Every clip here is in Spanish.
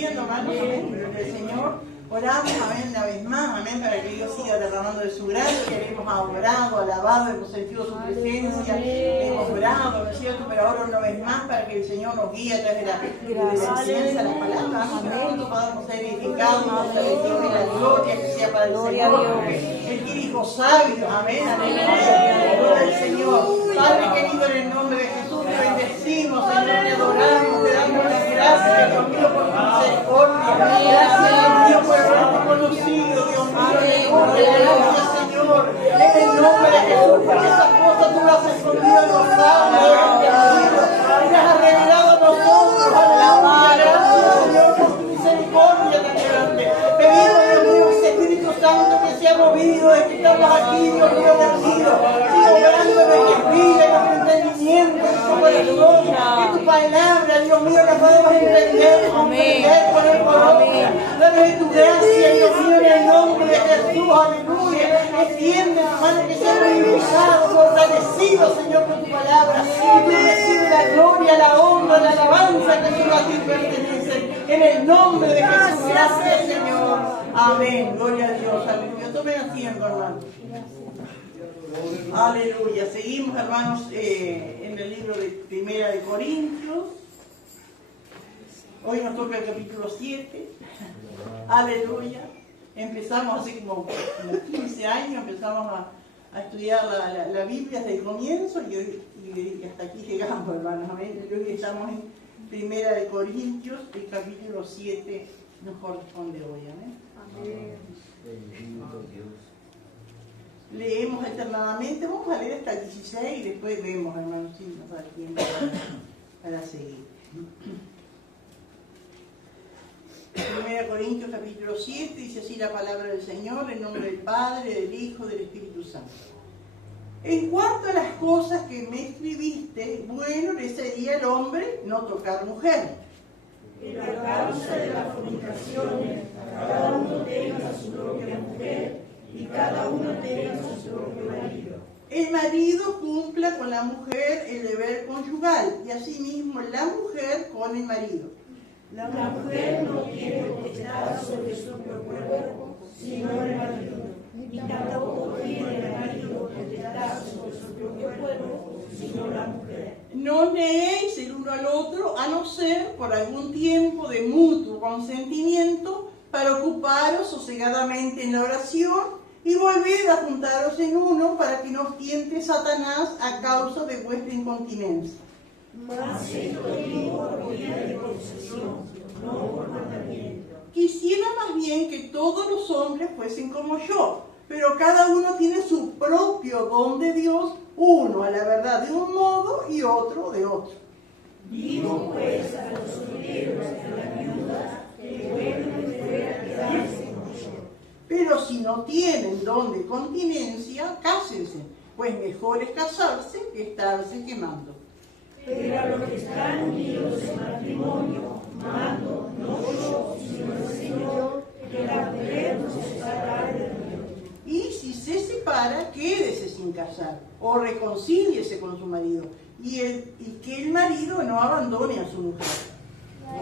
haciendo, hermanos, amén, del Señor. Oramos, amén, una vez más, amén, para que Dios siga derramando de su gracia. Hemos adorado, alabado, hemos sentido su presencia, hemos orado, ¿no es cierto? Pero ahora una vez más para que el Señor nos guíe a través de la enseñanza de las palabras, amén, para que podamos ser edificados, vamos a decirle la gloria que sea para el Señor, porque Él quiere hijos sabios, amén, amén, gloria al Señor. Padre querido, en el nombre de Jesús, te bendecimos, Señor, te adoramos, te damos las gracias, Dios mío, por tu misericordia, gracias, Dios mío, por haberte conocido, Dios mío, gracias, Señor, en el nombre de Jesús, porque esas cosas tú las has escondido en los sabios, y las has revelado a nosotros, aleluya, gracias, Señor, por tu misericordia tan grande. Pedimos, Dios mío, ese Espíritu Santo que se ha movido, de que estamos aquí, Dios mío, bendito, siga obrando en nuestras vidas, en nuestro entendimiento, en tu corazón, en tu palabra, Dios mío, la podemos entender, comprender, poner por obra. Danos de tu gracia, Dios mío, en el nombre de Jesús, aleluya. Extiende, hermano, que sea reivindicado, fortalecido, Señor, con tu palabra. Y tú recibes la gloria, la honra, la alabanza que solo a ti pertenecen. En el nombre de Jesús, gracias, Señor. Amén. Gloria a Dios, aleluya. Tomen asiento, hermanos. Aleluya. Seguimos, hermanos, en el libro de Primera de Corintios. Hoy nos toca el capítulo 7. Aleluya. Empezamos hace como 15 años, empezamos a estudiar la Biblia desde el comienzo y hasta aquí llegamos, hermanos. Amén. Hoy estamos en Primera de Corintios, el capítulo 7 nos corresponde hoy. Amén. Amén. Leemos alternadamente, vamos a leer hasta el 16 y después vemos, hermanos, si nos da tiempo para seguir. 1 Corintios capítulo 7 dice así la palabra del Señor, en nombre del Padre, del Hijo, del Espíritu Santo. En cuanto a las cosas que me escribiste, bueno le sería al hombre no tocar mujer. Pero a causa de las fornicaciones, cada uno tenga su propia mujer y cada uno tenga su propio marido. El marido cumpla con la mujer el deber conyugal y asimismo la mujer con el marido. La mujer no tiene potestad sobre su propio cuerpo, sino el marido, y tampoco tiene el marido potestad sobre su propio cuerpo, sino la mujer. No os neguéis el uno al otro, a no ser por algún tiempo de mutuo consentimiento, para ocuparos sosegadamente en la oración, y volved a juntaros en uno, para que no os tiente Satanás a causa de vuestra incontinencia. Mas esto digo por vía de concesión, no por mandamiento. Quisiera más bien que todos los hombres fuesen como yo, pero cada uno tiene su propio don de Dios, uno a la verdad de un modo y otro de otro. Digo pues a los solteros y a las viudas que bueno les fuera quedarse como yo. Pero si no tienen don de continencia, cásense, pues mejor es casarse que estarse quemando. Pero a los que están unidos en matrimonio, mando, no yo, sino el Señor, que la mujer no se separe de Dios. Y si se separa, quédese sin casar, o reconcíliese con su marido, y que el marido no abandone a su mujer.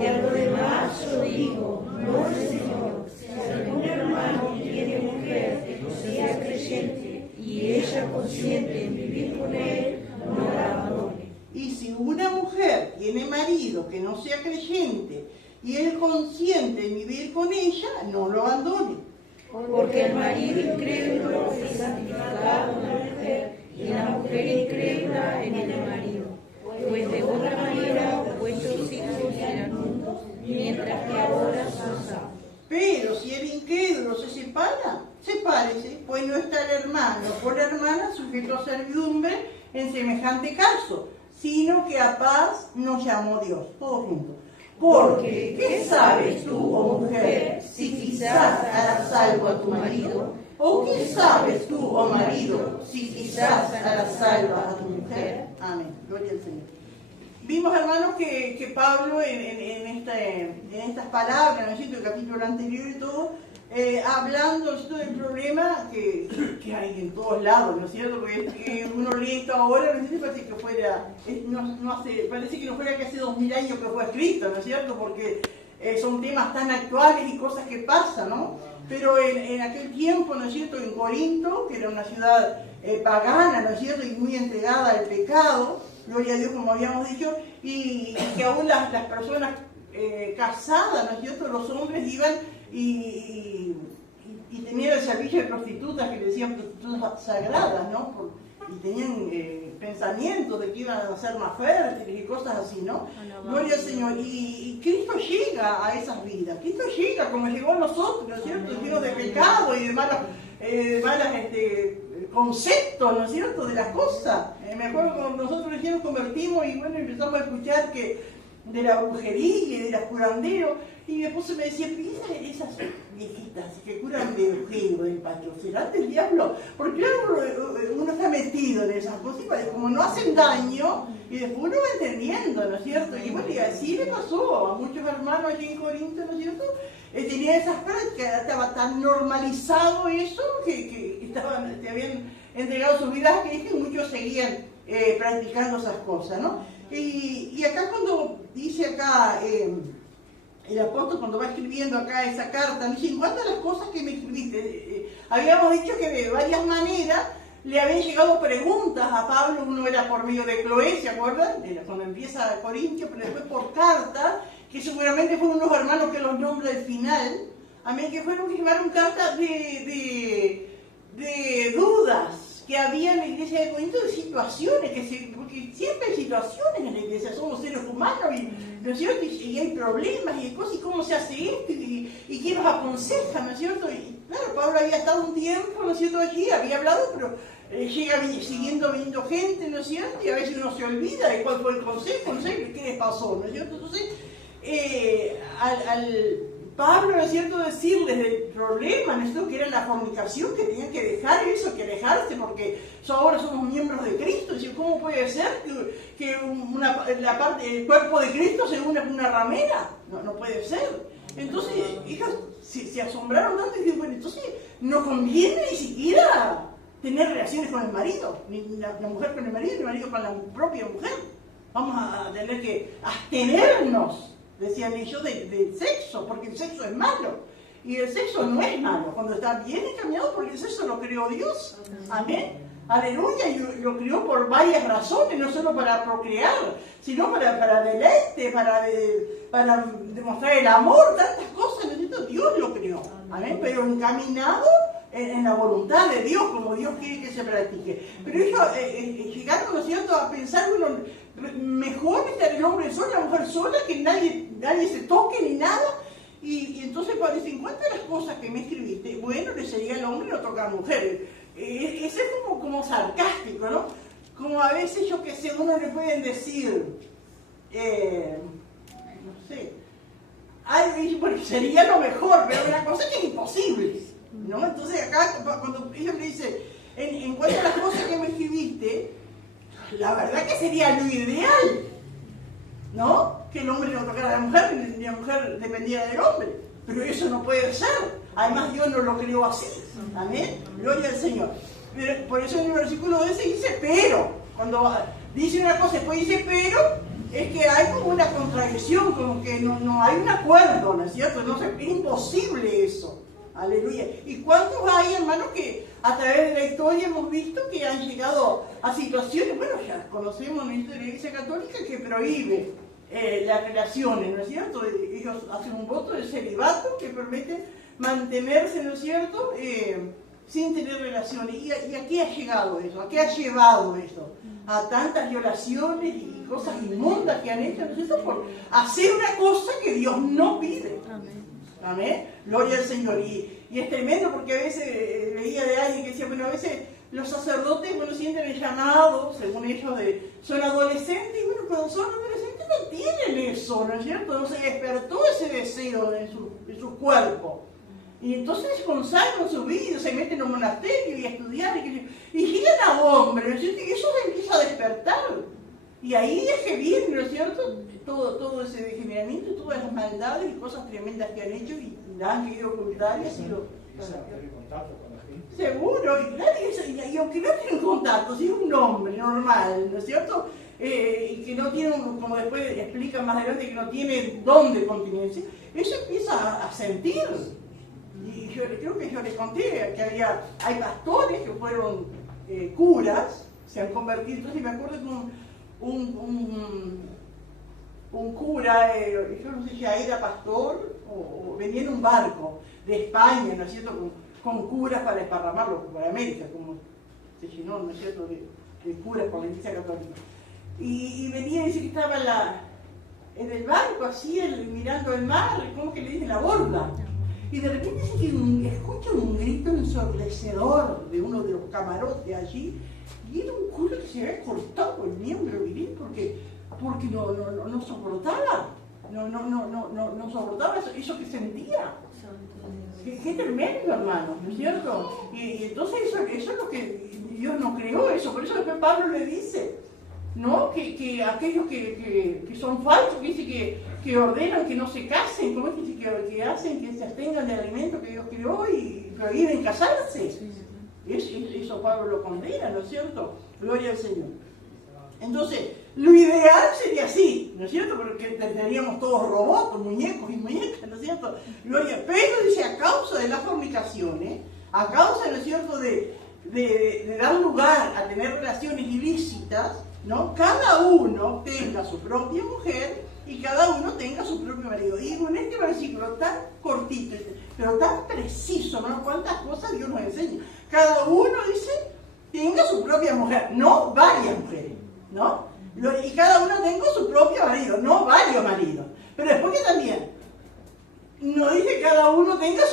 Y a lo demás yo digo, no el Señor, si algún hermano tiene mujer que no sea creyente, y ella consiente en vivir con él, no la abandone. Y si una mujer tiene marido que no sea creyente y él consiente en vivir con ella, no lo abandone. Porque el marido incrédulo es santificado en la mujer y la mujer incrédula en el marido. Pues de otra manera vuestros hijos eran mundos, mientras que ahora son santos. Pero si el incrédulo se separa, sepárese, pues no está el hermano o la hermana sujeto a servidumbre en semejante caso, sino que a paz nos llamó Dios. Todos juntos. Porque, ¿qué sabes tú, oh mujer, si quizás harás salvo a tu marido? ¿O qué sabes tú, oh marido, si quizás harás salvo a tu mujer? Amén. Gloria al Señor. Vimos, hermanos, que Pablo en estas palabras, ¿no es cierto?, el capítulo anterior y todo, hablando del problema que hay en todos lados, ¿no es cierto? Porque uno lee esto ahora, no sé si parece que parece que no fuera que hace 2000 años que fue escrito, ¿no es cierto? Porque son temas tan actuales y cosas que pasan, ¿no? Pero en aquel tiempo, ¿no es cierto?, en Corinto, que era una ciudad pagana, ¿no es cierto?, y muy entregada al pecado, gloria a Dios, como habíamos dicho, y que aún las personas casadas, ¿no es cierto?, los hombres iban y tenían el servicio de prostitutas, que le decían prostitutas sagradas, ¿no? Y tenían pensamientos de que iban a ser más fértiles y cosas así, ¿no? Gloria al Señor. Y Cristo llega a esas vidas. Cristo llega como llegó a nosotros, ¿no es cierto? Llenos de pecado y de malos conceptos, ¿no es cierto?, de las cosas. Me acuerdo cuando nosotros recién nos convertimos y bueno, empezamos a escuchar que de la brujería y de los curanderos, y mi esposo me decía, esas viejitas que curan de brujero, del patio, ¿serán del diablo? Porque claro, uno está metido en esas cosas y como no hacen daño, y después uno va entendiendo, ¿no es cierto? Y bueno, y así le pasó a muchos hermanos allí en Corinto, ¿no es cierto? Tenían esas prácticas, estaba tan normalizado eso que te habían entregado sus vidas a Cristo y muchos seguían practicando esas cosas, ¿no? Y acá cuando dice acá el apóstol, cuando va escribiendo acá esa carta, dice, en cuanto a las cosas que me escribiste, habíamos dicho que de varias maneras le habían llegado preguntas a Pablo. Uno era por medio de Cloé, ¿se acuerdan? Cuando empieza Corintios, pero después por carta, que seguramente fueron unos hermanos que los nombra al final, amén, que fueron que llevaron cartas de dudas que había en la iglesia de Corinto, de situaciones, porque siempre hay situaciones en la iglesia, somos seres humanos, ¿no es cierto? Y hay problemas y hay cosas, y cómo se hace esto, y quién nos aconseja, ¿no es cierto? Y claro, Pablo había estado un tiempo, ¿no es cierto?, allí, había hablado, pero llega siguiendo viniendo gente, ¿no es cierto? Y a veces uno se olvida de cuál fue el consejo, no sé qué les pasó, ¿no es cierto? Entonces, al Pablo, ¿no es cierto?, decirles del problema, ¿no es cierto?, que era la fornicación, que tenían que dejar eso, que alejarse, porque ahora somos miembros de Cristo. Dice, ¿cómo puede ser que el cuerpo de Cristo se une a una ramera? No puede ser. Entonces, ellos se asombraron tanto y dijeron, bueno, entonces no conviene ni siquiera tener relaciones con el marido, ni la mujer con el marido, ni el marido con la propia mujer. Vamos a tener que abstenernos, decían ellos, del sexo, porque el sexo es malo. Y el sexo no es malo, cuando está bien encaminado, porque el sexo lo creó Dios. Amén. Aleluya, y lo creó por varias razones, no solo para procrear, sino para deleite, para demostrar el amor, tantas cosas, ¿no es cierto? Dios lo creó. Amén. Pero encaminado en la voluntad de Dios, como Dios quiere que se practique. Pero ellos llegaron, ¿no es cierto?, a pensar, bueno, mejor estar el hombre solo, la mujer sola, que nadie se toque ni nada. Y entonces cuando se encuentran las cosas que me escribiste, bueno, le sería al hombre y no toca a la mujer. Ese es como sarcástico, ¿no? Como a veces, yo que sé, uno le pueden decir, no sé, bueno, sería lo mejor, pero una cosa que es imposible, ¿no? Entonces acá, cuando ellos me dicen, en cuanto a las cosas que me escribiste, la verdad que sería lo ideal, ¿no? Que el hombre no tocara a la mujer, ni la mujer dependiera del hombre. Pero eso no puede ser. Además, Dios no lo creó así. Amén. Gloria al Señor. Pero, por eso en el versículo 12 dice, pero. Cuando dice una cosa y después dice, pero, es que hay como una contradicción, como que no hay un acuerdo, ¿no es cierto? Entonces, es imposible eso. Aleluya. ¿Y cuántos hay, hermanos, que a través de la historia hemos visto que han llegado a situaciones, bueno, ya conocemos en la historia de la Iglesia Católica, que prohíbe las relaciones, ¿no es cierto? Ellos hacen un voto de celibato que permite mantenerse, ¿no es cierto?, sin tener relaciones. ¿Y a qué ha llegado eso? ¿A qué ha llevado eso? A tantas violaciones y cosas inmundas que han hecho, ¿no es cierto?, por hacer una cosa que Dios no pide. Amén. Gloria al Señor. Y es tremendo, porque a veces leía de alguien que decía, bueno, a veces los sacerdotes, bueno, sienten el llamado, según ellos, son adolescentes, y bueno, cuando son adolescentes no tienen eso, ¿no es cierto? No se despertó ese deseo en su cuerpo. Y entonces se consagran su vida, se meten en un monasterio y a estudiar, y llegan a hombre, ¿no es cierto? Y eso se empieza a despertar. Y ahí es que viene, ¿no es cierto?, todo ese degeneramiento, todas las maldades y cosas tremendas que han hecho y la han querido ocultar y ha sido... Seguro, y claro, y aunque no tienen contacto, si es un hombre normal, ¿no es cierto?, y que no tiene, como después explican más adelante, que no tiene don de continencia, eso empieza a sentir. Y yo creo que yo les conté que hay pastores que fueron curas, se han convertido. Entonces me acuerdo que un cura, yo no sé si era pastor o venía en un barco de España, ¿no es cierto?, con curas para esparramarlo por América, como se llenó, ¿no es cierto?, de curas por la Iglesia Católica. Y venía y dice que estaba en el barco, así, mirando el mar, como que le dice la borda. Y de repente dice que escucha un grito ensordecedor de uno de los camarotes allí, y era un cura que se había cortado el miembro viril porque no soportaba, no soportaba eso que sentía. Qué tremendo, hermano, ¿no es cierto? Y entonces eso es lo que Dios no creó eso, por eso después Pablo le dice, ¿no? Que aquellos que son falsos, que dice que ordenan que no se casen, como dice que hacen que se abstengan del alimento que Dios creó y prohíben casarse. Eso Pablo lo condena, ¿no es cierto? Gloria al Señor. Entonces, lo ideal sería así, ¿no es cierto? Porque tendríamos todos robots, muñecos y muñecas, ¿no es cierto? Gloria. Pero dice, a causa de las fornicaciones, a causa, ¿no es cierto?, de dar lugar a tener relaciones ilícitas, ¿no? Cada uno tenga su propia mujer y cada uno tenga su propio marido. Digo, en este versículo tan cortito, pero tan preciso, ¿no? Cuántas cosas Dios nos enseña. Cada uno dice, tenga su propia mujer, no varias mujeres, ¿no? Y cada uno tenga su propio marido, no varios maridos. Pero después que también, no dice que cada uno tenga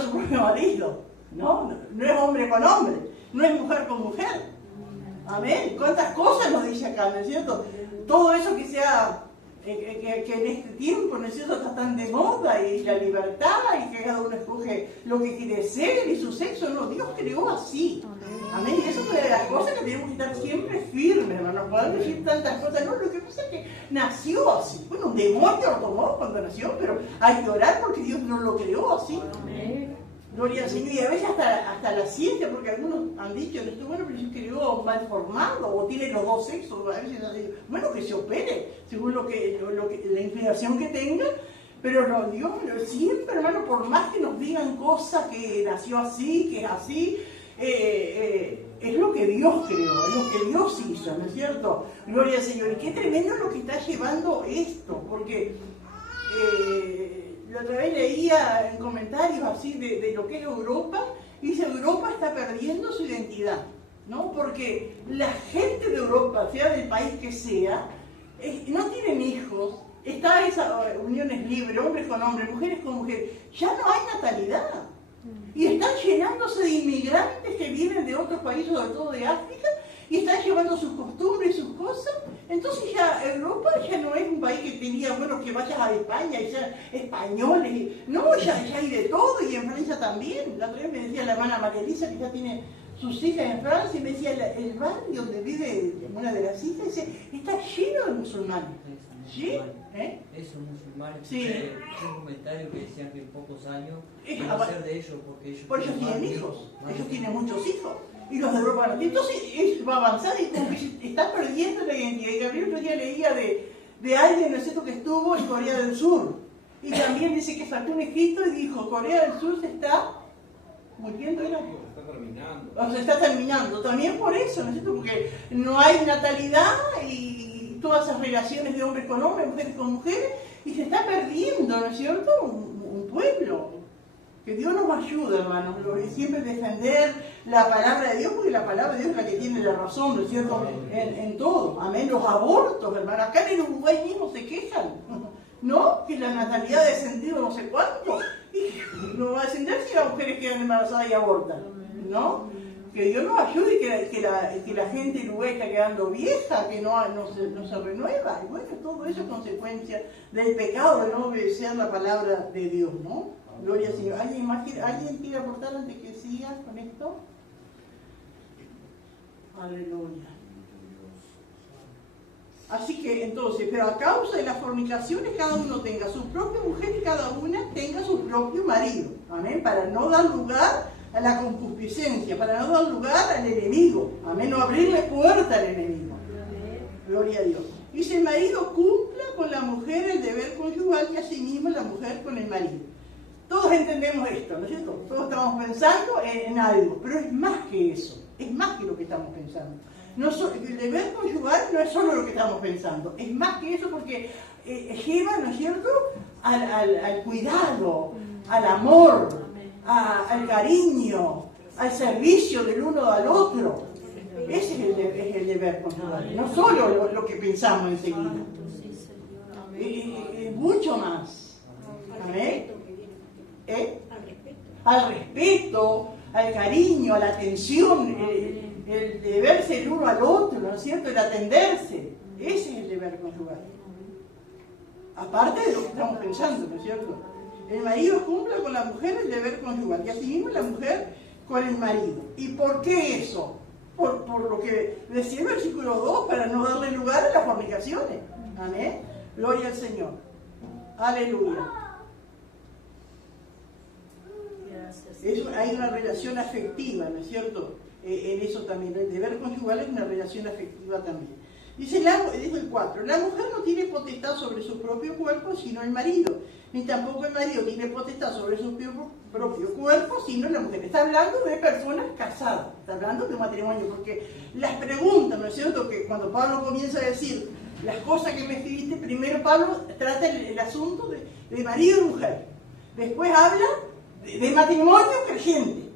su propio marido, ¿no? No es hombre con hombre, no es mujer con mujer. Amén. ¿Cuántas cosas nos dice acá, no es cierto? Todo eso que sea, que en este tiempo, ¿no es cierto?, está tan de moda, y la libertad, y que cada uno escoge lo que quiere ser y su sexo, no, Dios creó así. Amén. Y eso es una de las cosas que tenemos que estar siempre firmes, hermanos. Podemos decir tantas cosas, no, lo que pasa es que nació así. Bueno, un demonio lo tomó cuando nació, pero hay que orar porque Dios no lo creó así. Amén. Gloria al Señor. Y a veces hasta la ciencia, porque algunos han dicho, bueno, pero Dios creó mal formado, o tiene los dos sexos, a veces bueno, que se opere, según la inclinación que tenga, pero no, Dios siempre, hermano, por más que nos digan cosas que nació así, que es así, es lo que Dios creó, es lo que Dios hizo, ¿no es cierto? Gloria al Señor. Y qué tremendo es lo que está llevando esto, porque la otra vez leía en comentarios así de lo que es Europa, y dice, Europa está perdiendo su identidad, ¿no? Porque la gente de Europa, sea del país que sea, no tienen hijos, está esas uniones libres, hombres con hombres, mujeres con mujeres, ya no hay natalidad. Y están llenándose de inmigrantes que vienen de otros países, sobre todo de África, y están llevando sus costumbres y sus cosas. Entonces ya Europa ya no es un país que tenía, bueno, que vayas a España y sean españoles. No, ya hay de todo, y en Francia también. La otra vez me decía la hermana María Elisa, que ya tiene sus hijas en Francia, y me decía, el barrio donde vive una de las hijas, dice, está lleno de musulmanes. ¿Sí? Esos musulmanes, sí. Un comentario que decían que en pocos años van a ser de ellos, porque ellos tienen hijos, ellos tienen muchos hijos, y los de Europa no. Entonces va a avanzar y como que se está perdiendo la identidad. Y Gabriel otro día leía de alguien, ¿no es cierto?, que estuvo en Corea del Sur, y también dice que saltó un escrito y dijo, Corea del Sur se está muriendo, ¿no? O se está terminando, también por eso, ¿no es cierto?, porque no hay natalidad y todas esas relaciones de hombres con hombres, mujeres con mujeres, y se está perdiendo, ¿no es cierto?, un pueblo. Que Dios nos ayude, hermanos, y siempre defender la palabra de Dios, porque la palabra de Dios es la que tiene la razón, ¿no es cierto?, en todo. Amén. Los abortos, hermanos, acá en Uruguay mismo se quejan, ¿no? Que la natalidad ha descendido no sé cuánto, y no va a descender si las mujeres quedan embarazadas y abortan, ¿no? Que Dios nos ayude, que la gente en Uruguay está quedando vieja, que no se renueva. Y bueno, todo eso es consecuencia del pecado de no obedecer la palabra de Dios, ¿no? Gloria al Señor. ¿Alguien quiere aportar antes que sigas con esto? Aleluya. Así que entonces, pero a causa de las fornicaciones, cada uno tenga su propia mujer y cada una tenga su propio marido. Amén. Para no dar lugar a la concupiscencia, para no dar lugar al enemigo. Amén. No abrirle puerta al enemigo. Gloria a Dios. Dice, el marido cumpla con la mujer el deber conyugal y asimismo la mujer con el marido. Todos entendemos esto, ¿no es cierto? Todos estamos pensando en algo, pero es más que eso, es más que lo que estamos pensando. El deber conyugal no es solo lo que estamos pensando, es más que eso porque lleva, ¿no es cierto?, al cuidado, al amor, al cariño, al servicio del uno al otro. Ese es el deber conyugal, no solo lo que pensamos enseguida, mucho más. Amén. Al respeto, al cariño, a la atención, el deberse el uno al otro, ¿no es cierto?, el atenderse. Ese es el deber conyugal. Aparte de lo que estamos pensando, ¿no es cierto? El marido cumple con la mujer el deber conyugal y asimismo la mujer con el marido. ¿Y por qué eso? Por lo que decía el versículo 2, para no darle lugar a las fornicaciones. Amén. Gloria al Señor. Aleluya. Hay una relación afectiva, ¿no es cierto? En eso también. El deber conyugal es una relación afectiva también. Dice el 4, la mujer no tiene potestad sobre su propio cuerpo sino el marido, ni tampoco el marido tiene potestad sobre su propio cuerpo sino la mujer. Está hablando de personas casadas, está hablando de un matrimonio, porque las preguntas, ¿no es cierto?, que cuando Pablo comienza a decir las cosas que me escribiste, primero Pablo trata el asunto de marido y mujer, después habla de matrimonio creyente,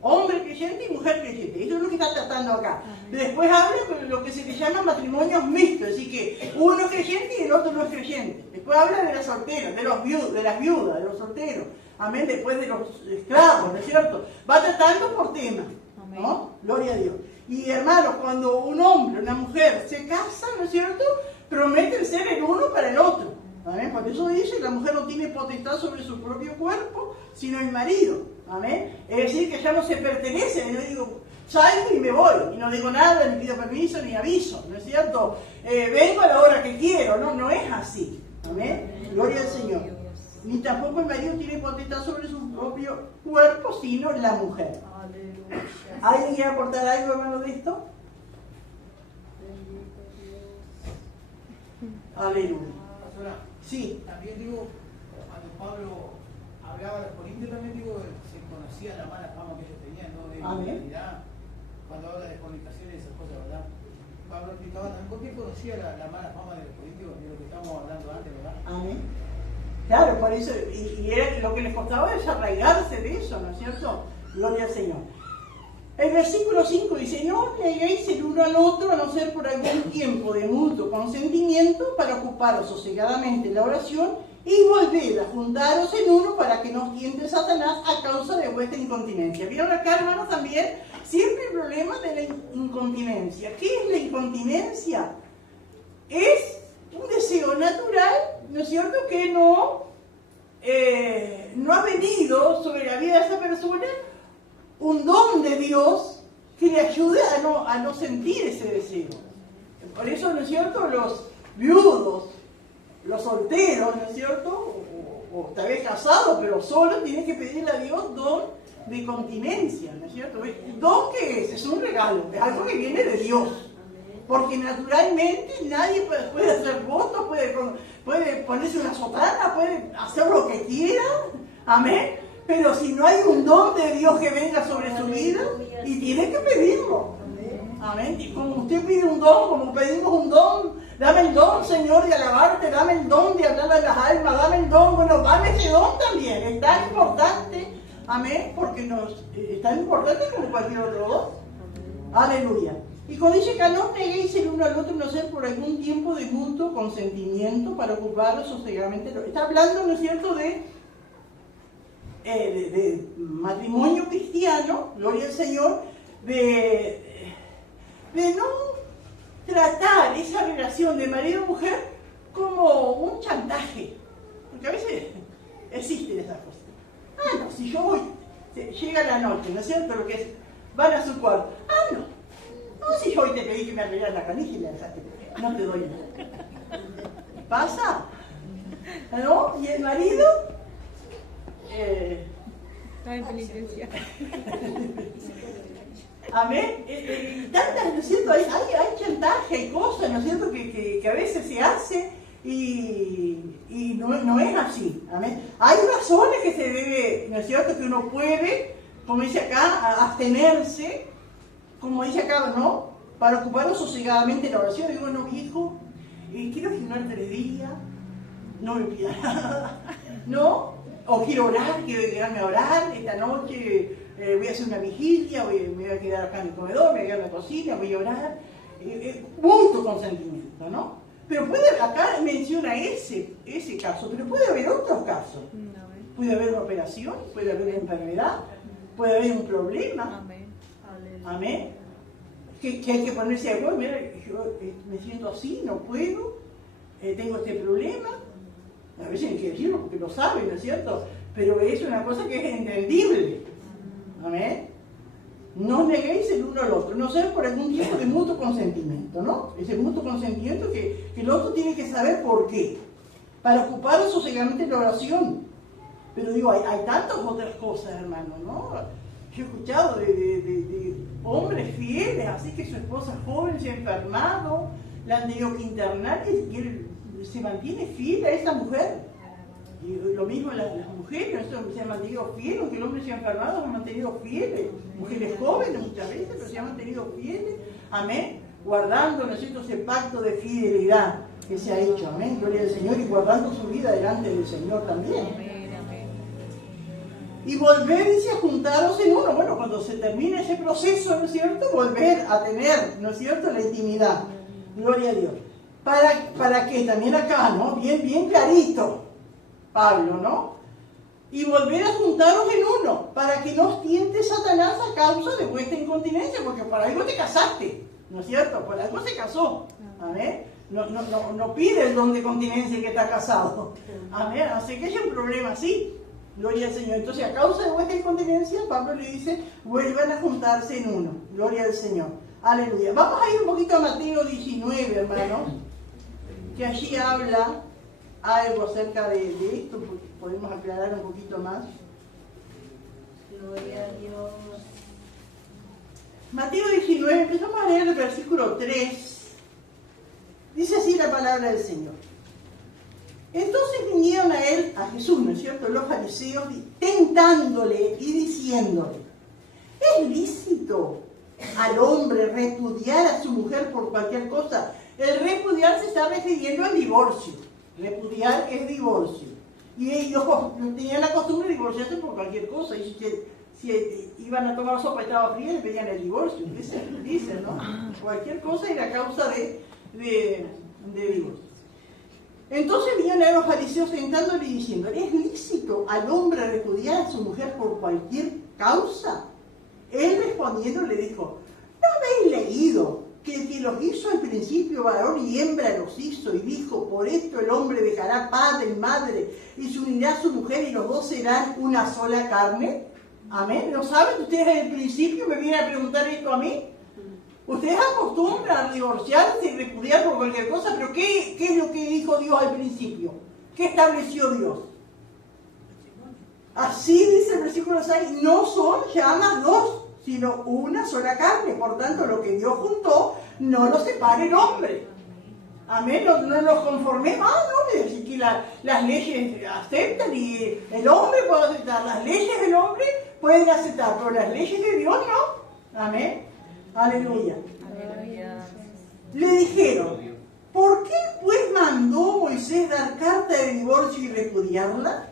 hombre creyente y mujer creyente. Eso es lo que está tratando acá. Después habla de lo que se le llama matrimonios mixtos, así que uno es creyente y el otro no es creyente. Después habla de las solteras, de las viudas, de los solteros. Amén. Después de los esclavos, ¿no es cierto? Va tratando por temas, ¿no? Gloria a Dios. Y hermanos, cuando un hombre, una mujer se casan, ¿no es cierto?, prometen ser el uno para el otro. Amén. Por eso dice que la mujer no tiene potestad sobre su propio cuerpo, sino el marido. Amén. Es decir, que ya no se pertenecen. Yo digo, salgo y me voy, y no digo nada, ni pido permiso, ni aviso, ¿no es cierto? Vengo a la hora que quiero, no es así. Amén. Gloria al Señor. Ni tampoco el marido tiene potestad sobre su propio cuerpo, sino la mujer. ¿Alguien quiere aportar algo, hermano, de esto? Aleluya. Sí. También digo, cuando Pablo hablaba a los corintios, también digo, se conocía la mala fama que ellos tenían, ¿no? De inmoralidad, cuando habla de fornicaciones y esas cosas, ¿verdad? Pablo explicaba también por qué conocía la mala fama de los corintios, de lo que estábamos hablando antes, ¿verdad? Amén. Claro, por eso, y era lo que les costaba es arraigarse de eso, ¿no es cierto? Gloria al Señor. El versículo 5 dice, no neguéis el uno al otro a no ser por algún tiempo de mutuo consentimiento para ocuparos sosegadamente en la oración y volver a juntaros en uno para que no os tiente Satanás a causa de vuestra incontinencia. ¿Vieron acá, hermanos, también? Siempre el problema de la incontinencia. ¿Qué es la incontinencia? Es un deseo natural, ¿no es cierto?, que no ha venido sobre la vida de esa persona un don de Dios que le ayude a no sentir ese deseo. Por eso, ¿no es cierto?, los viudos, los solteros, ¿no es cierto?, o tal vez casados, pero solos, tienen que pedirle a Dios don de continencia, ¿no es cierto? ¿El don qué es? Es un regalo, es algo que viene de Dios. Porque naturalmente nadie puede hacer votos, puede ponerse una sotana, puede hacer lo que quiera, amén. Pero si no hay un don de Dios que venga sobre su vida, y tiene que pedirlo, amén. Y como usted pide un don, como pedimos un don, dame el don, Señor, de alabarte, dame el don de hablar a las almas, dame el don, bueno, dame ese don también, es tan importante, amén, porque es tan importante como cualquier otro don. Aleluya. Y cuando dice que no neguéis el uno al otro, no ser por algún tiempo de mutuo consentimiento para ocuparlo sosegadamente. Está hablando, ¿no es cierto?, de matrimonio cristiano, gloria al Señor, de no tratar esa relación de marido-mujer como un chantaje. Porque a veces existen esas cosas. No, si yo voy, llega la noche, ¿no es cierto?, lo que es, van a su cuarto. No, si yo hoy te pedí que me arreglara la canilla y la dejaste, no te doy nada. ¿Pasa? ¿No? ¿Y el marido? Está en penitencia. Amén. Tantas, ¿no es cierto? Hay chantaje, hay cosas, ¿no es cierto?, que a veces se hace y no es así. Amén. Hay razones que se debe, ¿no es cierto?, que uno puede, como dice acá, abstenerse, como dice acá, ¿no?, para ocuparnos sosegadamente la oración. Digo, no, hijo, quiero ayunar 3 días, no me pida nada, ¿no? O quiero orar, quiero quedarme a orar, esta noche voy a hacer una vigilia, me voy a quedar acá en el comedor, me voy a quedar en la cocina, voy a orar. Mucho consentimiento, ¿no? Pero acá menciona ese caso, pero puede haber otros casos. Puede haber una operación, puede haber una enfermedad, puede haber un problema. Amén. Que hay que ponerse de acuerdo. Mira, yo me siento así, no puedo, tengo este problema. A veces hay que decirlo porque lo saben, ¿no es cierto? Pero es una cosa que es entendible. Amén. No os neguéis el uno al otro, no sea por algún tipo de mutuo consentimiento, ¿no? Es el mutuo consentimiento que el otro tiene que saber por qué. Para ocuparos sosegamente en la oración. Pero digo, hay tantas otras cosas, hermano, ¿no? Yo he escuchado de hombres fieles, así que su esposa joven se ha enfermado, la han tenido que internar y él se mantiene fiel a esa mujer. Y lo mismo las mujeres, se han mantenido fieles, aunque el hombre se ha enfermado, se han mantenido fieles. Mujeres jóvenes muchas veces, pero se han mantenido fieles. Amén. Guardando, ¿no es cierto?, ese pacto de fidelidad que se ha hecho. Amén. Gloria al Señor, y guardando su vida delante del Señor también. Y volver, dice, a juntaros en uno. Bueno, cuando se termine ese proceso, ¿no es cierto?, volver a tener, ¿no es cierto?, la intimidad. Gloria a Dios. ¿Para qué? También acá, ¿no? Bien clarito, Pablo, ¿no? Y volver a juntaros en uno, para que no os tiente Satanás a causa de vuestra incontinencia, porque por algo te casaste, ¿no es cierto? Por algo se casó. Amén. No pide el don de continencia que está casado. Amén. Así que es un problema así. Gloria al Señor. Entonces, a causa de vuestra incontinencia, Pablo le dice, vuelvan a juntarse en uno. Gloria al Señor. Aleluya. Vamos a ir un poquito a Mateo 19, hermanos, que allí habla algo acerca de esto, porque podemos aclarar un poquito más. Gloria a Dios. Mateo 19, empezamos a leer el versículo 3. Dice así la palabra del Señor. Entonces vinieron a él, a Jesús, ¿no es cierto?, los fariseos, tentándole y diciéndole, ¿es lícito al hombre repudiar a su mujer por cualquier cosa? El repudiar se está refiriendo al divorcio. Repudiar es divorcio. Y ellos tenían la costumbre de divorciarse por cualquier cosa. Y si iban a tomar sopa y estaba fría, le pedían el divorcio. Dicen, ¿no? Cualquier cosa era causa de divorcio. Entonces vinieron a los fariseos tentándole y diciendo, ¿es lícito al hombre repudiar a su mujer por cualquier causa? Él respondiendo le dijo, ¿no habéis leído que el que los hizo al principio varón y hembra los hizo? Y dijo, por esto el hombre dejará padre y madre y se unirá a su mujer y los dos serán una sola carne. Amén. ¿No saben ustedes desde el principio? ¿Me vienen a preguntar esto a mí? Ustedes acostumbran a divorciarse y repudiar por cualquier cosa, pero ¿qué es lo que dijo Dios al principio? ¿Qué estableció Dios? Así dice el versículo 6, no son ya más dos, sino una sola carne. Por tanto, lo que Dios juntó, no lo separe el hombre. Amén, no nos conformemos. No, es decir que las leyes aceptan y el hombre puede aceptar. Las leyes del hombre pueden aceptar, pero las leyes de Dios no. Amén. Aleluya. Aleluya. Le dijeron, ¿por qué pues mandó Moisés dar carta de divorcio y repudiarla?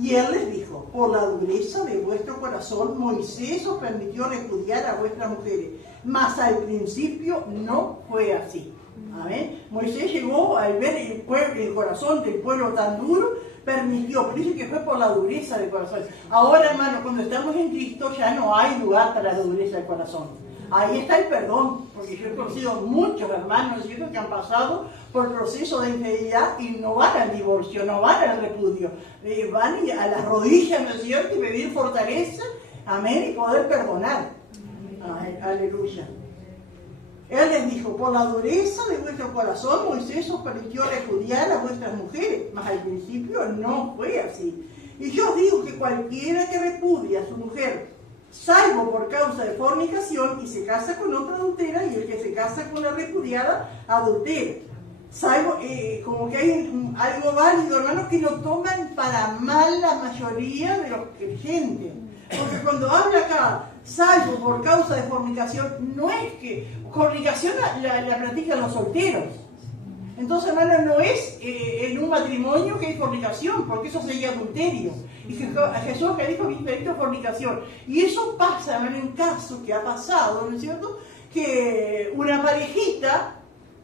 Y él les dijo, por la dureza de vuestro corazón, Moisés os permitió repudiar a vuestras mujeres, mas al principio no fue así. Amén. Moisés llegó al ver el corazón del pueblo tan duro, permitió, pero dice que fue por la dureza del corazón. Ahora, hermano, cuando estamos en Cristo ya no hay lugar para la dureza del corazón. Ahí está el perdón, porque yo he conocido muchos hermanos, ¿cierto?, que han pasado por el proceso de infidelidad y no van al divorcio, no van al repudio, van a las rodillas, ¿no es cierto?, y pedir fortaleza, amén, y poder perdonar. Aleluya. Él les dijo, por la dureza de vuestro corazón, Moisés os permitió repudiar a vuestras mujeres, mas al principio no fue así. Y yo os digo que cualquiera que repudia a su mujer, salvo por causa de fornicación, y se casa con otra adultera, y el que se casa con la repudiada, adultera. salvo, como que hay algo válido, hermanos, que lo toman para mal la mayoría de los creyentes. Porque cuando habla acá, salvo por causa de fornicación, no es que fornicación la practican los solteros. Entonces, hermano, no es en un matrimonio que hay fornicación, porque eso sería adulterio. Y Jesús que dijo que fornicación. Y eso pasa, hermano, en caso que ha pasado, ¿no es cierto? Que una parejita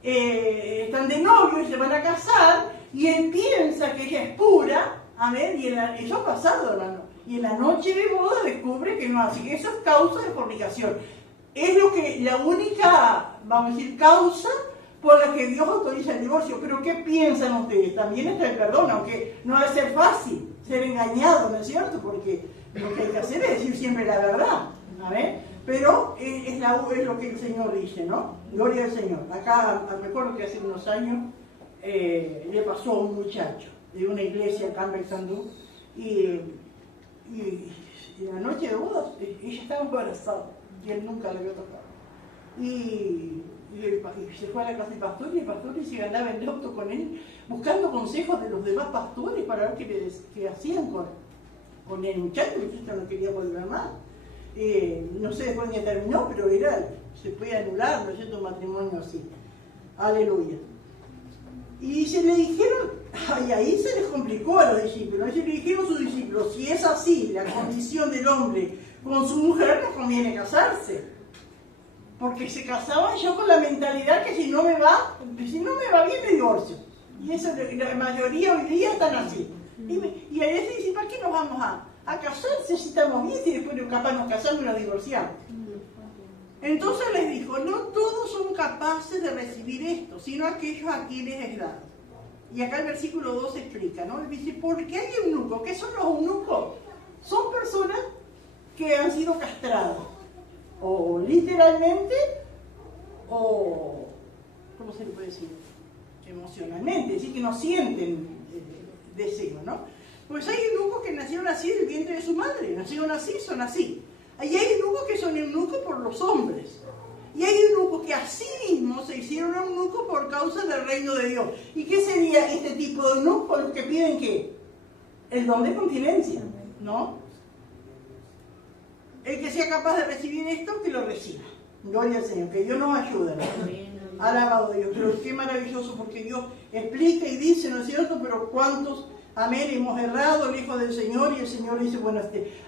están de novio y se van a casar, y él piensa que ella es pura, amén, y eso ha pasado, hermano. Y en la noche de boda descubre que no, así que eso es causa de fornicación. Es la única, vamos a decir, causa por la que Dios autoriza el divorcio. Pero ¿qué piensan ustedes? También está el perdón, aunque no ha de ser fácil ser engañado, ¿no es cierto? Porque lo que hay que hacer es decir siempre la verdad, ¿amén? Pero es lo que el Señor dice, ¿no? Gloria al Señor. Acá recuerdo que hace unos años le pasó a un muchacho de una iglesia acá en Bexandú, y la noche de bodas ella estaba embarazada y él nunca la había tocado. Y se fue a la casa del pastor, y el pastor se andaba en el auto con él buscando consejos de los demás pastores para ver qué hacían con el muchacho. El muchacho no quería volver más. No sé después ni terminó, pero se puede anular, ¿no es cierto?, un matrimonio así. Aleluya. Y se le dijeron, y ahí se les complicó a los discípulos, se le dijeron a sus discípulos, si es así la condición del hombre con su mujer, no conviene casarse. Porque se casaban ya con la mentalidad que si no me va bien me divorcio. Y eso, la mayoría hoy día están así. Y a veces dicen, ¿para qué nos vamos a casarse si estamos bien, si después capaz nos casamos y nos divorciamos? Entonces les dijo, no todos son capaces de recibir esto, sino aquellos a quienes es dado. Y acá el versículo 2 explica, ¿no? Dice, ¿por qué hay eunucos? ¿Qué son los eunucos? Son personas que han sido castradas, o literalmente, o, ¿cómo se le puede decir? Emocionalmente, es decir, que no sienten deseo, ¿no? Pues hay eunucos que nacieron así del vientre de su madre, nacieron así, son así. Y hay eunucos que son eunucos por los hombres. Y hay eunucos que así mismo se hicieron eunucos por causa del reino de Dios. ¿Y qué sería este tipo de eunucos? Los que piden ¿qué? El don de continencia, ¿no? El que sea capaz de recibir esto, que lo reciba. Gloria al Señor, que Dios nos ayude, ¿no? Alabado Dios. Pero qué maravilloso, porque Dios explica y dice, ¿no es cierto? Pero cuántos, amén, hemos errado lejos del Señor, y el Señor dice, bueno,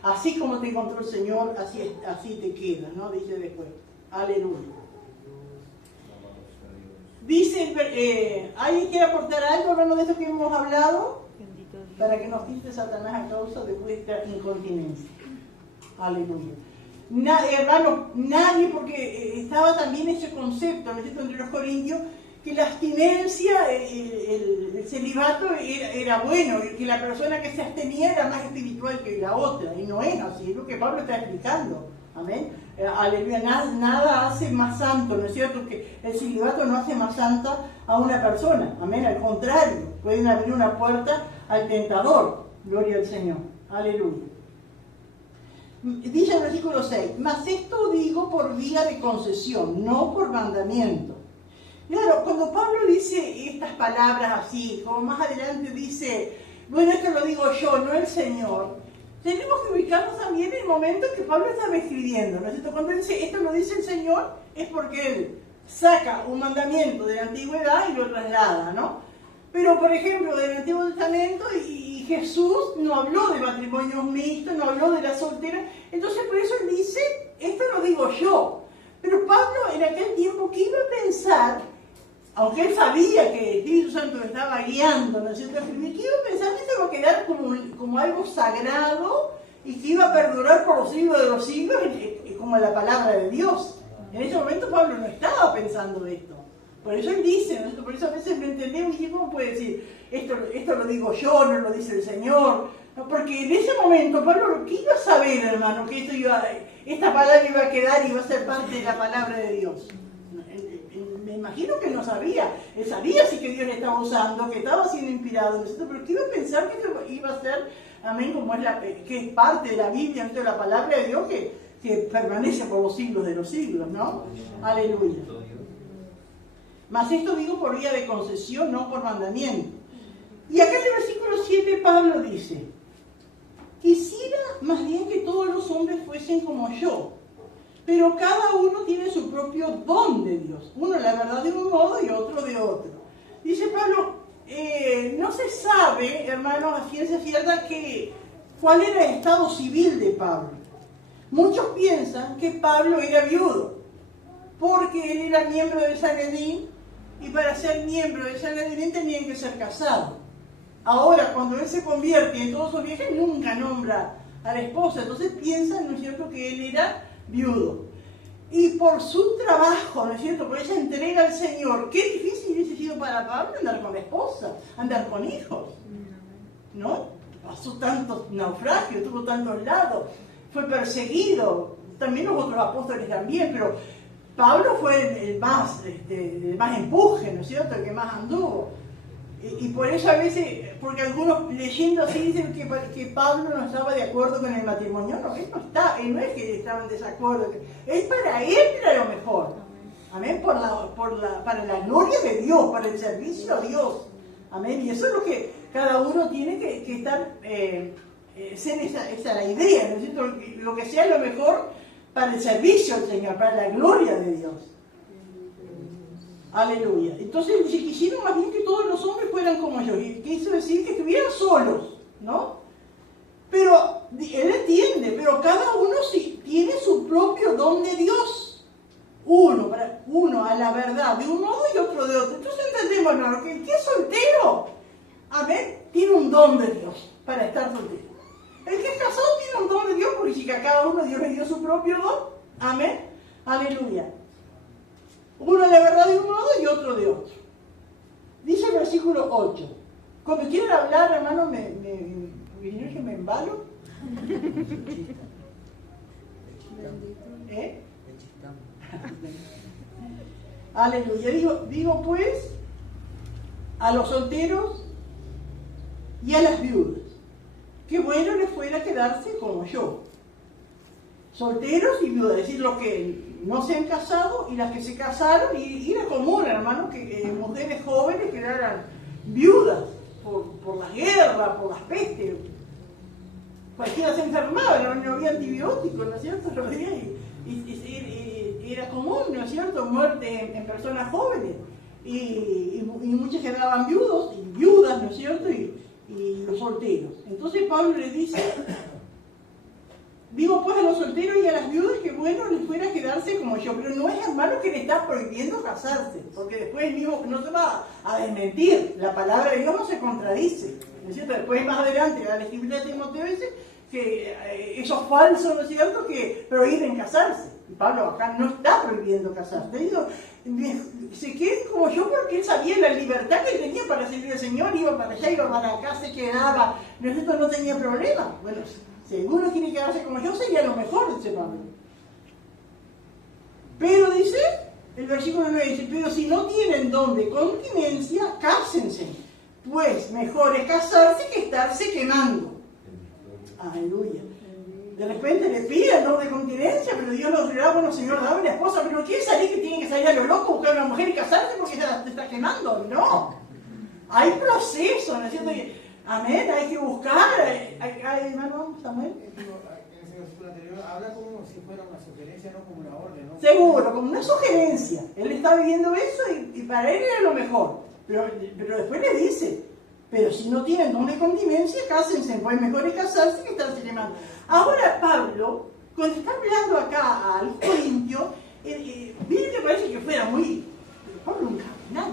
así como te encontró el Señor, así te quedas, ¿no? Dice después. Aleluya. Dice, ¿alguien quiere aportar algo, hermano, de esto que hemos hablado? Para que nos quite Satanás a causa de vuestra incontinencia. Aleluya. Hermano, nadie, porque estaba también ese concepto, ¿no es cierto?, entre los corintios, que la abstinencia, el celibato era bueno, y que la persona que se abstenía era más espiritual que la otra, y no es así, es lo que Pablo está explicando. Amén. Aleluya. Nada hace más santo, ¿no es cierto?, que el celibato no hace más santa a una persona. Amén. Al contrario, pueden abrir una puerta al tentador. Gloria al Señor. Aleluya. Dice el versículo 6, mas esto digo por vía de concesión, no por mandamiento. Claro, cuando Pablo dice estas palabras así, como más adelante dice, bueno, esto lo digo yo, no el Señor, tenemos que ubicarnos también en el momento que Pablo estaba escribiendo, ¿no es cierto? Cuando dice, esto lo dice el Señor, es porque él saca un mandamiento de la antigüedad y lo traslada, ¿no? Pero, por ejemplo, del Antiguo Testamento, y Jesús no habló de matrimonios mixtos, no habló de la soltera, entonces por eso él dice, esto lo digo yo. Pero Pablo en aquel tiempo, ¿qué iba a pensar? Aunque él sabía que el Espíritu Santo lo estaba guiando, ¿no es cierto? ¿Qué iba a pensar que esto iba a quedar como algo sagrado y que iba a perdurar por los siglos de los siglos, como la palabra de Dios? En ese momento Pablo no estaba pensando esto. Por eso él dice, ¿no? Por eso a veces no entendemos, y ¿cómo puede decir? Esto lo digo yo, no lo dice el Señor. No, porque en ese momento Pablo, ¿qué iba a saber, hermano? Que esta palabra iba a quedar y iba a ser parte de la palabra de Dios. Me imagino que él no sabía. Él sabía sí que Dios le estaba usando, que estaba siendo inspirado, ¿no? Pero ¿qué iba a pensar que esto iba a ser, amén, como que es parte de la Biblia, de la palabra de Dios que permanece por los siglos de los siglos, ¿no? Aleluya. Mas esto digo por vía de concesión, no por mandamiento. Y acá en el versículo 7 Pablo dice, quisiera más bien que todos los hombres fuesen como yo, pero cada uno tiene su propio don de Dios. Uno la verdad de un modo y otro de otro. Dice Pablo, no se sabe, hermanos, a ciencia cierta cuál era el estado civil de Pablo. Muchos piensan que Pablo era viudo, porque él era miembro del Sanedrín, y para ser miembro del Sanedrín tenían que ser casados. Ahora, cuando él se convierte en todos sus viajes, nunca nombra a la esposa, entonces piensan, ¿no es cierto?, que él era viudo. Y por su trabajo, ¿no es cierto?, por esa entrega al Señor, qué difícil hubiese sido para Pablo andar con la esposa, andar con hijos, ¿no? Pasó tantos naufragios, tuvo tantos lados, fue perseguido, también los otros apóstoles también, pero Pablo fue el más empuje, ¿no es cierto?, el que más anduvo. Y por eso a veces, porque algunos leyendo así dicen que Pablo no estaba de acuerdo con el matrimonio. No, él no es que estaba en desacuerdo, para él era lo mejor. Amén, para la gloria de Dios, para el servicio a Dios. Amén, y eso es lo que cada uno tiene que estar, ser esa la idea, ¿no es cierto? Lo que sea lo mejor para el servicio al Señor, para la gloria de Dios. Aleluya. Entonces dice, quisieron más bien que todos los hombres fueran como yo. Y quiso decir que estuvieran solos, ¿no? Pero él entiende, pero cada uno sí tiene su propio don de Dios. Uno a la verdad de un modo y otro de otro. Entonces entendemos, hermano, que el que es soltero, amén, tiene un don de Dios para estar soltero. El que es casado tiene un don de Dios, porque si a cada uno Dios le dio su propio don, amén, aleluya. Uno de la verdad de un modo y otro de otro. Dice el versículo 8. Cuando quieren hablar, hermano, porque si no yo me embalo. ¿Eh? Aleluya. Digo pues a los solteros y a las viudas, que bueno les fuera quedarse como yo. Solteros y viudas, es decir, los que no se han casado y las que se casaron, y era común, hermano, que mujeres jóvenes quedaran viudas por la guerra, por las pestes. Cualquiera se enfermaba, no había antibióticos, ¿no es cierto? Y era común, ¿no es cierto?, muerte en personas jóvenes. Y muchos quedaban viudos y viudas, ¿no es cierto?, y los solteros. Entonces Pablo le dice, digo pues a los solteros y a las viudas que bueno les fuera quedarse como yo, pero no es, hermano, que le está prohibiendo casarse, porque después el mismo no se va a desmentir, la palabra de Dios no se contradice, ¿no es cierto? Después más adelante la escritura de Timoteo dice que esos falsos, ¿no es cierto?, que prohíben casarse, y Pablo acá no está prohibiendo casarse. Digo, se queden como yo porque él sabía la libertad que él tenía para servir al Señor, iba para allá, iba para acá, se quedaba, ¿no es cierto?, no tenía problema. Bueno, si alguno quiere quedarse como yo, sería lo mejor, dice Pablo. Pero dice, el versículo 9 dice, pero si no tienen don de continencia, cásense, pues mejor es casarse que estarse quemando. Aleluya. De repente le piden don de continencia, pero Dios nos dirá, bueno, Señor, dame la esposa, pero ¿quiere salir que tiene que salir a lo loco, buscar a una mujer y casarse porque ya te está quemando? No. Hay proceso, ¿no es cierto? Amén, hay que buscar. Hermano Samuel. En ese versículo anterior habla como si fuera una sugerencia, no como una orden, ¿no? Seguro, como una sugerencia. Él está viviendo eso y para él era lo mejor. Pero después le dice, pero si no tienen don de continencia, cásense, pues mejor es casarse que estarse quemando. Ahora Pablo, cuando está hablando acá a los corintios, miren que parece que fuera muy... Pablo un carnal.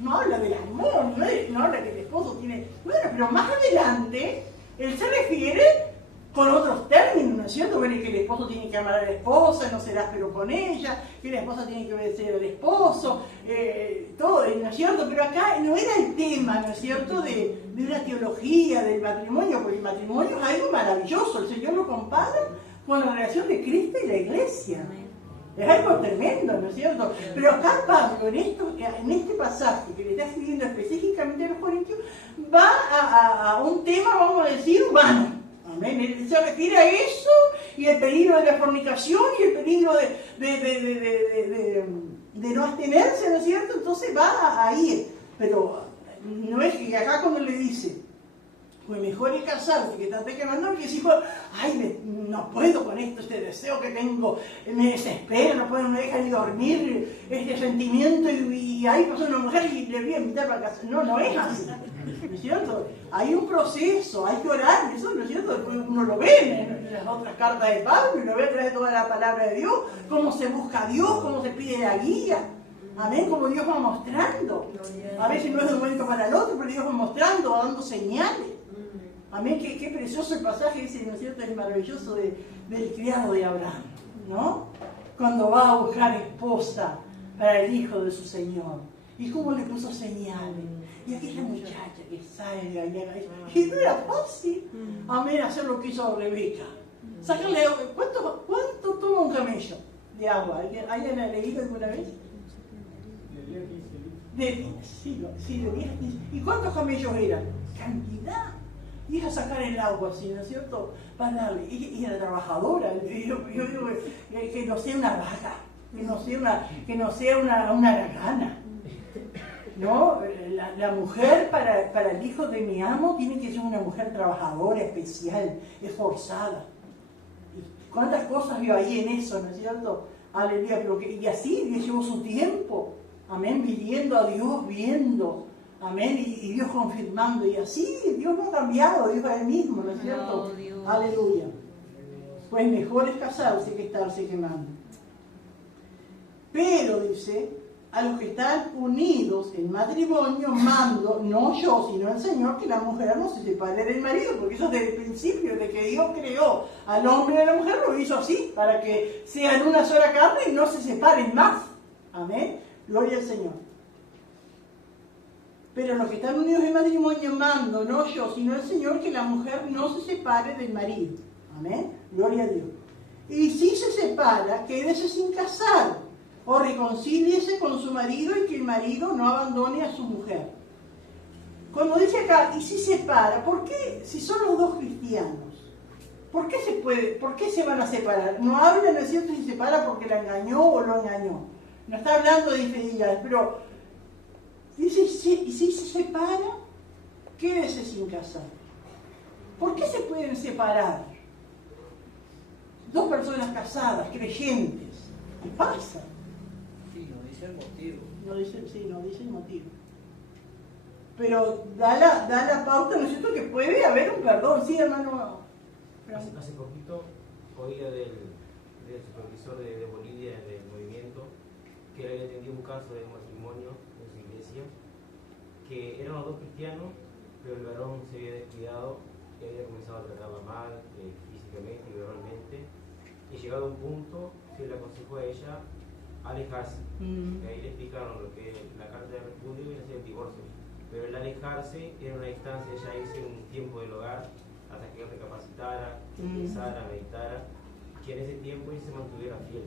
No habla del amor, no habla que el esposo tiene... Bueno, pero más adelante, él se refiere con otros términos, ¿no es cierto? Bueno, que el esposo tiene que amar a la esposa, no serás pero con ella, que la esposa tiene que obedecer al esposo, todo, ¿no es cierto? Pero acá no era el tema, ¿no es cierto?, de una teología del matrimonio, porque el matrimonio es algo maravilloso, el Señor lo compara con la relación de Cristo y la Iglesia. Es algo tremendo, ¿no es cierto? Pero acá Pablo, en este pasaje que le está escribiendo específicamente a los corintios, va a un tema, vamos a decir, humano. Amén. Él se refiere a eso y el peligro de la fornicación y el peligro de no abstenerse, ¿no es cierto? Entonces va a ir. Pero no es que acá cuando le dice, pues mejor es casarse que estarte quemando, porque si ay, no puedo con esto, este deseo que tengo, me desespero, no puedo, no me deja ni dormir, este sentimiento, y ahí pasa una mujer y le voy a invitar para casar. No, no es así, ¿no es cierto? Hay un proceso, hay que orar, eso, ¿no es cierto? Después uno lo ve en las otras cartas de Pablo, y lo ve a través de toda la palabra de Dios, cómo se busca a Dios, cómo se pide la guía. Amén, como Dios va mostrando. A veces no es de un momento para el otro, pero Dios va mostrando, va dando señales. Amén, qué precioso el pasaje ese, ¿no es cierto? Es maravilloso del criado de Abraham, ¿no? Cuando va a buscar esposa para el hijo de su señor. Y cómo le puso señales. Y aquella muchacha que salga y no era fácil. Amén, hacer lo que hizo Rebeca. Sacarle, ¿cuánto toma un camello de agua? ¿Alguien ha leído alguna vez? De 10 15. ¿Y cuántos camellos eran? Cantidad. Y a sacar el agua así, ¿no es cierto? Para darle. Y era trabajadora. Yo digo que no sea una vaga, que no sea una haragana. ¿No? La mujer para el hijo de mi amo tiene que ser una mujer trabajadora, especial, esforzada. ¿Y cuántas cosas vio ahí en eso, ¿no es cierto? Aleluya. Y así le llevó su tiempo. Amén, viviendo a Dios, viendo, amén, y Dios confirmando, y así Dios no ha cambiado, Dios es el mismo, ¿no es cierto? Dios. Aleluya. Pues mejor es casarse que estarse quemando. Pero, dice, a los que están unidos en matrimonio, mando, no yo, sino el Señor, que la mujer no se separe del marido, porque eso desde el principio, de que Dios creó al hombre y a la mujer, lo hizo así, para que sean una sola carne y no se separen más. Amén. Gloria al Señor. Pero los que están unidos en matrimonio, mando, no yo, sino el Señor, que la mujer no se separe del marido. Amén. Gloria a Dios. Y si se separa, quédese sin casar, o reconcíliese con su marido, y que el marido no abandone a su mujer. Cuando dice acá, y si se separa, ¿por qué? Si son los dos cristianos, ¿por qué se van a separar? No habla, ¿no es cierto?, si se separa porque la engañó o lo engañó. No está hablando de infidelidades, pero dice, y si se separa, quédese sin casar. ¿Por qué se pueden separar? Dos personas casadas, creyentes. ¿Qué pasa? Sí, no dice el motivo. No dice el motivo. Pero da la pauta, ¿no es cierto?, que puede haber un perdón. Sí, hermano. Hace poquito oía del supervisor de Bolivia, del movimiento, que él había tenido un caso de matrimonio en su iglesia, que eran los dos cristianos, pero el varón se había descuidado y había comenzado a tratarla mal, físicamente y verbalmente, y llegado a un punto, se le aconsejó a ella alejarse. Y ahí le explicaron lo que es la carta de repudio y el divorcio. Pero el alejarse era una distancia de ella irse un tiempo del hogar hasta que él recapacitara, pensara, meditara, que en ese tiempo él se mantuviera fiel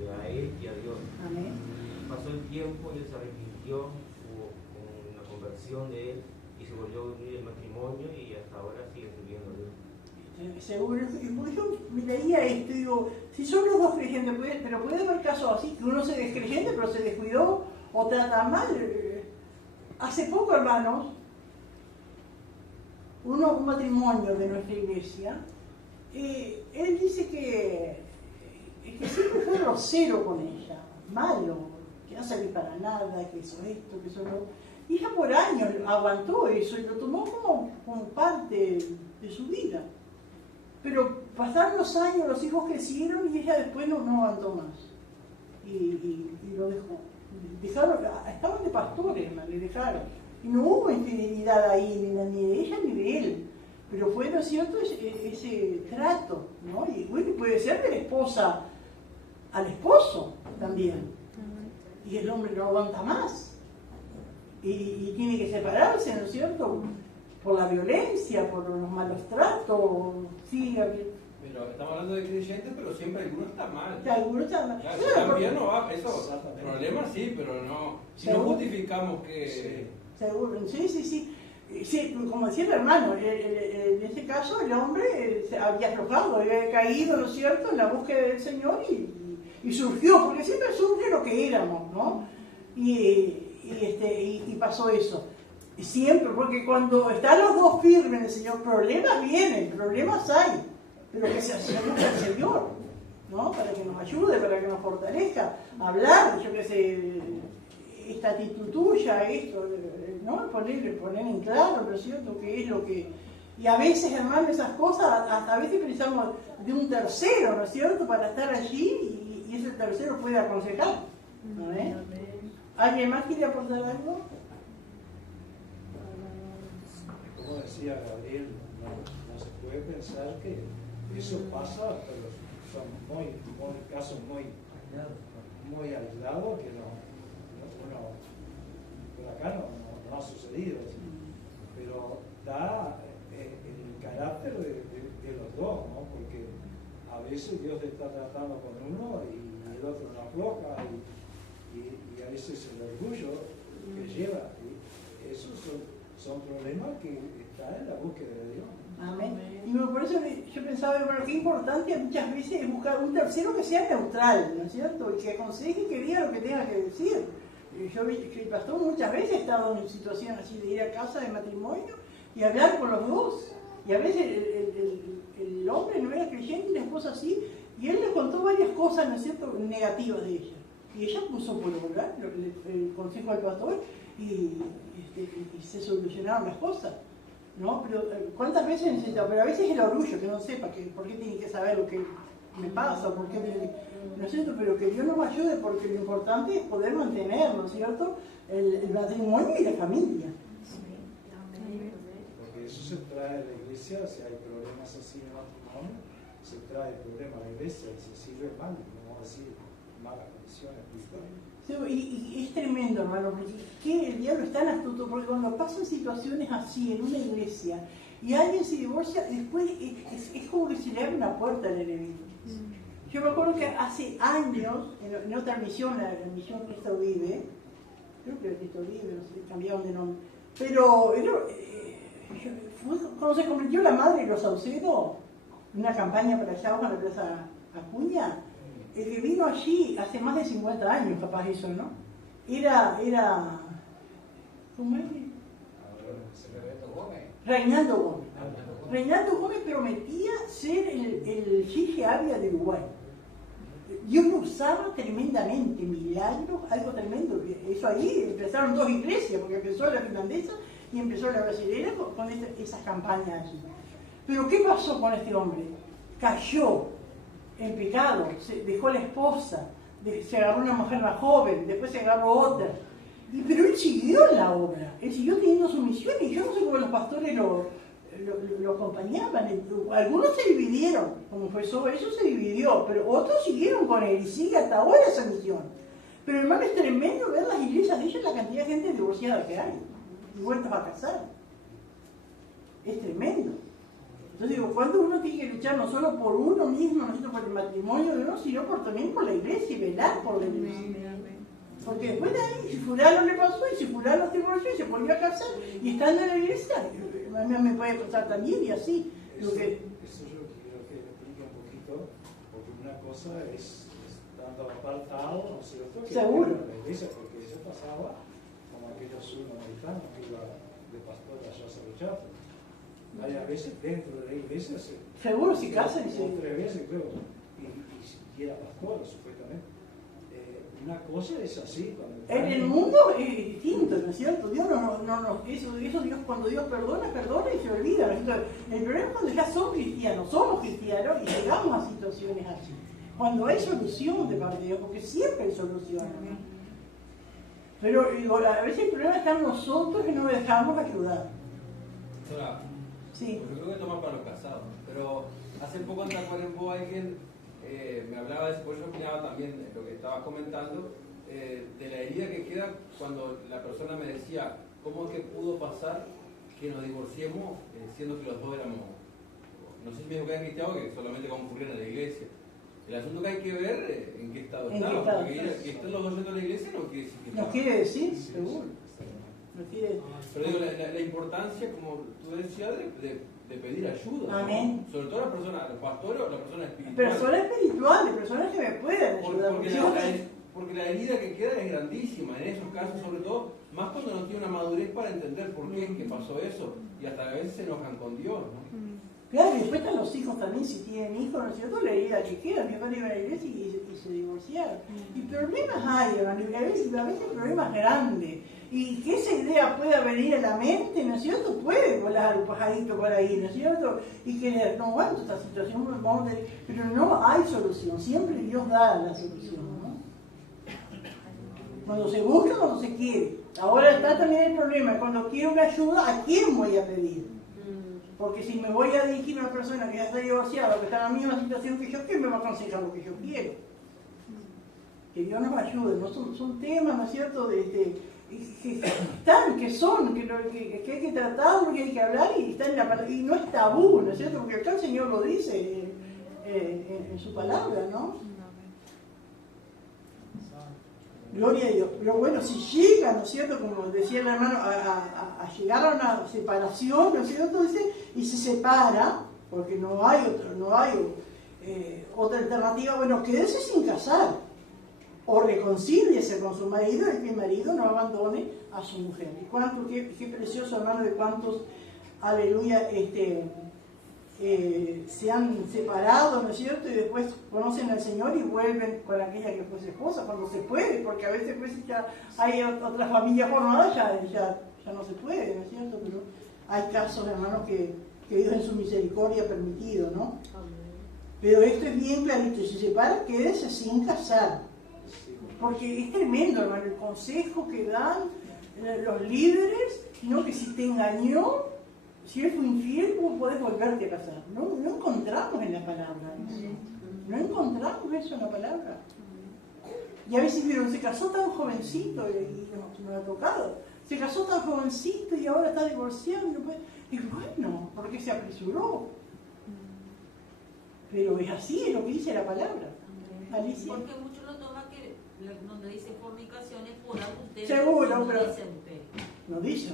a él y a Dios. Amén. Pasó el tiempo y él se arrepintió, hubo una conversión de él y se volvió a unir el matrimonio y hasta ahora sigue sirviendo a Dios. Seguro, yo me leía esto y digo, si son los dos creyentes, pero puede haber casos así, que uno se descreyente pero se descuidó o trata mal. Hace poco, hermanos, un matrimonio de nuestra iglesia, él dice que siempre fue grosero con ella, malo, que no servía para nada, que hizo esto, que eso no. Y ella por años aguantó eso y lo tomó como parte de su vida. Pero pasaron los años, los hijos crecieron y ella después no aguantó más. Y lo dejó. Estaban de pastores, hermano, le dejaron. Y no hubo infidelidad ahí, ni de ella ni de él. Pero fue, ¿no es cierto?, ese trato, ¿no? Y bueno, puede ser de la esposa al esposo también. Y el hombre no aguanta más. Y tiene que separarse, ¿no es cierto?, por la violencia, por los malos tratos. Sí, pero estamos hablando de creyentes, pero siempre alguno está mal. algunos están. Claro, si también no va, eso, problemas sí, pero no. Si no justificamos que. Seguro, sí. Sí, como decía el hermano, en este caso el hombre se había aflojado, había caído, ¿no es cierto?, en la búsqueda del Señor y surgió, porque siempre surge lo que éramos, ¿no? Y pasó eso. Y siempre, porque cuando están los dos firmes, el Señor, problemas vienen, problemas hay, pero que se acerque al Señor, ¿no? Para que nos ayude, para que nos fortalezca, hablar, yo qué sé, esta actitud tuya, esto, ¿no? Poner en claro, ¿no es cierto?, qué es lo que... Y a veces, hermano, esas cosas, hasta a veces precisamos de un tercero, ¿no es cierto?, para estar allí y ese tercero puede aconsejar, ¿no es? ¿Alguien más quiere aportar algo? Como decía Gabriel, no se puede pensar que eso pasa, pero son casos muy aislados que por acá no ha sucedido. Pero da el carácter de los dos, ¿no? Porque a veces Dios está tratando con uno y el otro no afloja y a veces el orgullo que lleva. Y esos son problemas que están en la búsqueda de Dios. Amén. Y por eso yo pensaba, bueno, qué importante muchas veces es buscar un tercero que sea neutral, ¿no es cierto? Y que aconseje, que diga lo que tenga que decir. Yo vi que el pastor muchas veces ha estado en situación así de ir a casa de matrimonio y hablar con los dos. Y a veces el hombre no era creyente y la esposa sí, y él le contó varias cosas, ¿no es cierto?, negativas de ella. Y ella puso por obra el consejo del pastor y se solucionaron las cosas, ¿no? Pero ¿cuántas veces necesita? Pero a veces el orgullo, que no sepa por qué tiene que saber lo que me pasa, por qué tiene, ¿no es cierto? Pero que Dios nos ayude, porque lo importante es poder mantener, ¿no es cierto?, el matrimonio y la familia. Porque eso se trae a la iglesia, si hay problemas así en el matrimonio, se trae el problema a la iglesia y se sirve mal, no decir malas condiciones espirituales. Y es tremendo, hermano, porque el diablo es tan astuto, porque cuando pasan situaciones así en una iglesia y alguien se divorcia, después es como que se le abre una puerta al enemigo. Yo me acuerdo que hace años, en otra misión, la misión Cristo Vive, creo que era Cristo Vive, no sé, cambiaron de nombre, pero cuando se convirtió la madre de los Saucedo, una campaña para allá, a la Plaza Acuña, el que vino allí hace más de 50 años, capaz eso, ¿no? Era ¿cómo es? Reinaldo Gómez. Reinaldo Gómez prometía ser el Gigi Ávila de Uruguay. Dios lo usaba tremendamente, milagros, algo tremendo. Eso ahí empezaron dos iglesias, porque empezó la finlandesa y empezó la brasilera con esas campañas allí. Pero ¿qué pasó con este hombre? Cayó en pecado, se dejó la esposa, se agarró una mujer más joven, después se agarró otra. Pero él siguió en la obra, él siguió teniendo su misión y yo no sé cómo los pastores lo acompañaban. Algunos se dividieron, como fue eso se dividió, pero otros siguieron con él y sigue hasta ahora esa misión. Pero hermano, es tremendo ver las iglesias de ellos, la cantidad de gente divorciada que hay y vueltas a casar. Es tremendo. Entonces digo, cuando uno tiene que luchar no solo por uno mismo, no solo por el matrimonio de uno, sino también por la iglesia y velar por la iglesia. Porque después de ahí, si fulano le pasó y si fulano se divorció y se volvió a casar y estando en la iglesia, a mí me puede pasar también y así. Eso yo quiero que explique un poquito, porque una cosa es estando apartado, ¿no es cierto? Que seguro. En la iglesia, porque eso pasaba como aquellos sudamericanos que iban de pastor allá a Cerro. Varias veces dentro de la iglesia seguro, si casan y se... Tres veces creo, y era pastor, supuestamente. Una cosa es así. En el mundo es distinto, ¿no es cierto? Dios eso Dios, cuando Dios perdona y se olvida, ¿no es cierto? El problema es cuando ya somos cristianos y llegamos a situaciones así. Cuando hay solución de parte de Dios, porque siempre hay solución. Pero a veces el problema está en nosotros que no nos dejamos ayudar. Ahora, sí. Yo creo que toma para los casados, pero hace poco en Tacuarembó alguien me hablaba, después yo opinaba también de lo que estabas comentando, de la herida que queda cuando la persona me decía, ¿cómo es que pudo pasar que nos divorciemos siendo que los dos éramos, no sé si me dijo que eran cristianos, que solamente concurrieron a la iglesia? El asunto que hay que ver en qué estado estamos, porque que estén los dos yendo a la iglesia no quiere decir que no quiere decir, seguro. Pero digo, la importancia, como tú decías, de de pedir ayuda. Amén. ¿No? Sobre todo las personas, los pastores o las personas espirituales. Personas espirituales, personas que me puedan ayudar. Porque la herida que queda es grandísima, en esos casos sobre todo, más cuando no tiene una madurez para entender por qué es que pasó eso, y hasta a veces se enojan con Dios, ¿no? Claro, y después están los hijos también, si tienen hijos, ¿no es cierto? La herida que queda, mi padre iba a la iglesia y se divorciaron. Y problemas hay, hermano, y a veces problemas grandes. Y que esa idea pueda venir a la mente, ¿no es cierto? Puede volar un pajarito por ahí, ¿no es cierto? Y que no aguanto esta situación, pero no hay solución, siempre Dios da la solución, ¿no? Cuando se busca, cuando se quiere. Ahora está también el problema, cuando quiero una ayuda, ¿a quién voy a pedir? Porque si me voy a dirigir a una persona que ya está divorciada, que está en la misma situación que yo, ¿quién me va a aconsejar lo que yo quiero? Que Dios nos ayude, ¿no? Son temas, ¿no es cierto?, que están, que hay que tratarlo, que hay que hablar, y está en la palabra, y no es tabú, ¿no es cierto? Porque acá el Señor lo dice en su palabra, ¿no? Gloria a Dios. Pero bueno, si llega, ¿no es cierto?, como decía el hermano, a llegar a una separación, ¿no es cierto?, dice, y se separa, porque no hay otra alternativa, bueno, quédese sin casar, o reconcíliese con su marido, y que el marido no abandone a su mujer. Y qué precioso, hermano, de cuántos, aleluya, se han separado, ¿no es cierto? Y después conocen al Señor y vuelven con aquella que fue su esposa, cuando se puede, porque a veces pues ya hay otras familias formadas, ya no se puede, ¿no es cierto? Pero hay casos, hermanos, que Dios en su misericordia ha permitido, ¿no? Pero esto es bien clarito, si se separa, quédese sin casar, porque es tremendo, hermano, el consejo que dan los líderes, ¿no? Que si te engañó, si él fue infiel, ¿cómo podés volverte a casar? No encontramos en la palabra eso. No encontramos eso en la palabra. Y a veces vieron, se casó tan jovencito, y nos ha tocado. Se casó tan jovencito y ahora está divorciado. Y bueno, ¿por qué se apresuró? Pero es así, es lo que dice la palabra. Alicia. Porque muchos lo toman que donde dice fornicación es por algo ustedes. Seguro, pero no dice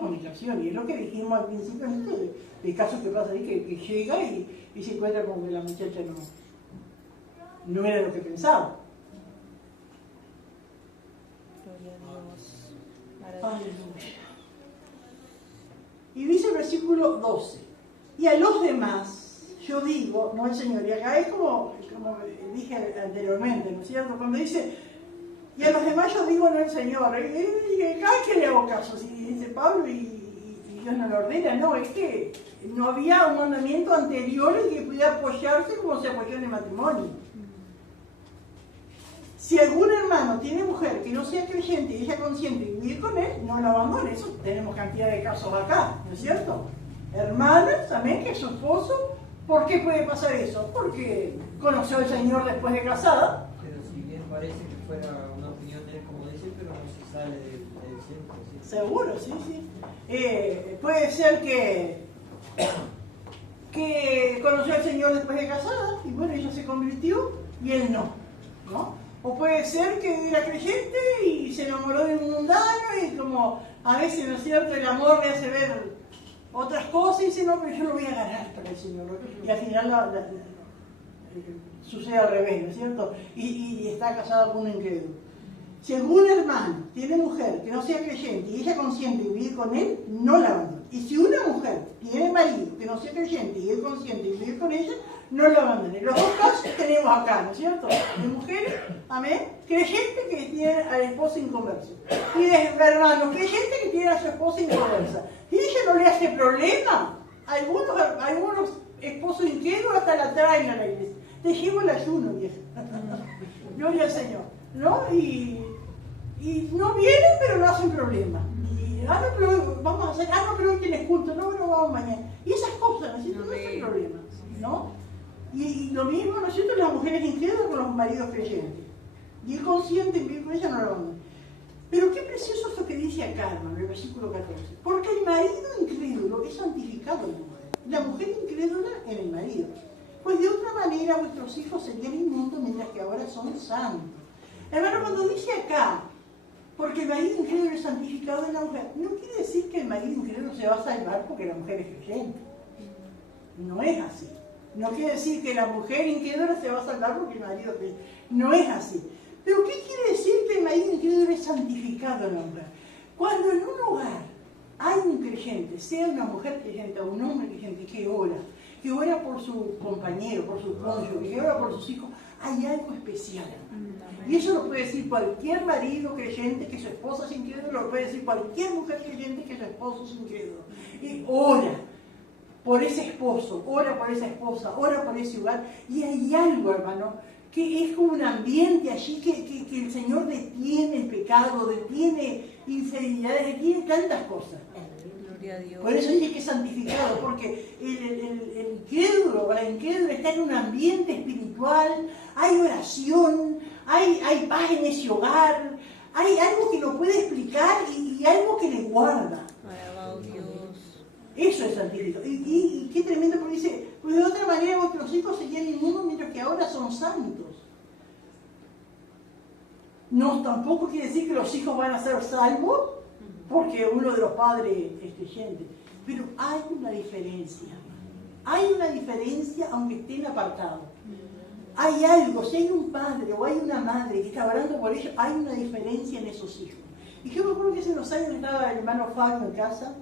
fornicación, y es lo que dijimos al principio, de casos que pasa ahí, que llega y se encuentra con que la muchacha no era lo que pensaba. Aleluya. Y dice el versículo 12, y a los demás yo digo, no el Señor, y acá es como dije anteriormente, ¿no es cierto? Cuando dice, y a los demás yo digo, no el Señor, y acá es que le hago caso, si dice Pablo y Dios no lo ordena, no, es que no había un mandamiento anterior en que pudiera apoyarse como se apoyó en el matrimonio. Si algún hermano tiene mujer que no sea creyente y ella consciente de vivir con él, no lo abandone. Eso tenemos cantidad de casos acá, ¿no es cierto? Hermanas también que su esposo, ¿por qué puede pasar eso? Porque conoció al Señor después de casada. Pero si bien parece que fuera una opinión de él, como dice, pero no se sale del centro. ¿Sí? Seguro, sí. Puede ser que conoció al Señor después de casada y bueno, ella se convirtió y él ¿no? O puede ser que era creyente y se enamoró de un mundano y como a veces, ¿no es cierto?, el amor le hace ver otras cosas y dice, no, pero yo lo voy a ganar para el Señor. Y al final sucede al revés, ¿no es cierto? Y está casado con un incrédulo. Si algún hermano tiene mujer que no sea creyente y ella consciente de vivir con él, no la abandone. Y si una mujer tiene marido que no sea creyente y es consciente de vivir con ella, no la abandone. Los dos casos tenemos acá, ¿no es cierto? De mujeres, amén, creyentes que tienen a la esposa inconversa. Y de hermanos creyentes que tienen a su esposa inconversa. Y ella no le hace problema. Algunos esposos incrédulos hasta la traen a la iglesia. Te llevo el ayuno, vieja. Gloria al Señor. ¿No? Y no vienen, pero no hacen problema. Y, no, pero vamos a hacer, no, pero hoy tienes culto, no, pero vamos mañana. Y esas cosas, ¿no es cierto? No hacen problema, ¿no? Y lo mismo, ¿no es cierto?, las mujeres incrédulas con los maridos creyentes. Y el consciente en vivir con ella no lo abandona. Pero qué precioso esto que dice acá, hermano, en el versículo 14. Porque el marido incrédulo es santificado en la mujer. La mujer incrédula en el marido. Pues de otra manera vuestros hijos serían inmundos mientras que ahora son santos. Hermano, cuando dice acá, porque el marido incrédulo es santificado en la mujer, no quiere decir que el marido incrédulo se va a salvar porque la mujer es creyente. No es así. No quiere decir que la mujer incrédula se va a salvar porque el marido... No es así. Pero ¿qué quiere decir que el marido incrédulo es santificado en la mujer? Cuando en un hogar hay un creyente, sea una mujer creyente o un hombre creyente que ora por su compañero, por su cónyuge, que ora por sus hijos, hay algo especial. Y eso lo puede decir cualquier marido creyente que su esposa es incrédula, lo puede decir cualquier mujer creyente que su esposo es incrédulo. Y ora por ese esposo, ora por esa esposa, ora por ese hogar. Y hay algo, hermano, que es como un ambiente allí que el Señor detiene el pecado, detiene infidelidades, detiene tantas cosas. Gloria a Dios. Por eso dice que es santificado, porque el incrédulo o la incrédula está en un ambiente espiritual, hay oración, hay paz en ese hogar, hay algo que lo puede explicar y algo que le guarda. Alabado Dios. Eso es santificado. Y qué tremendo, porque dice, pues de otra manera vuestros hijos serían inmundos mientras que ahora son santos. No, tampoco quiere decir que los hijos van a ser salvos porque uno de los padres es creyente. Pero hay una diferencia. Hay una diferencia aunque estén apartados. Hay algo, si hay un padre o hay una madre que está orando por ellos, hay una diferencia en esos hijos. Y yo me acuerdo que hace unos años estaba el hermano Fabio en casa.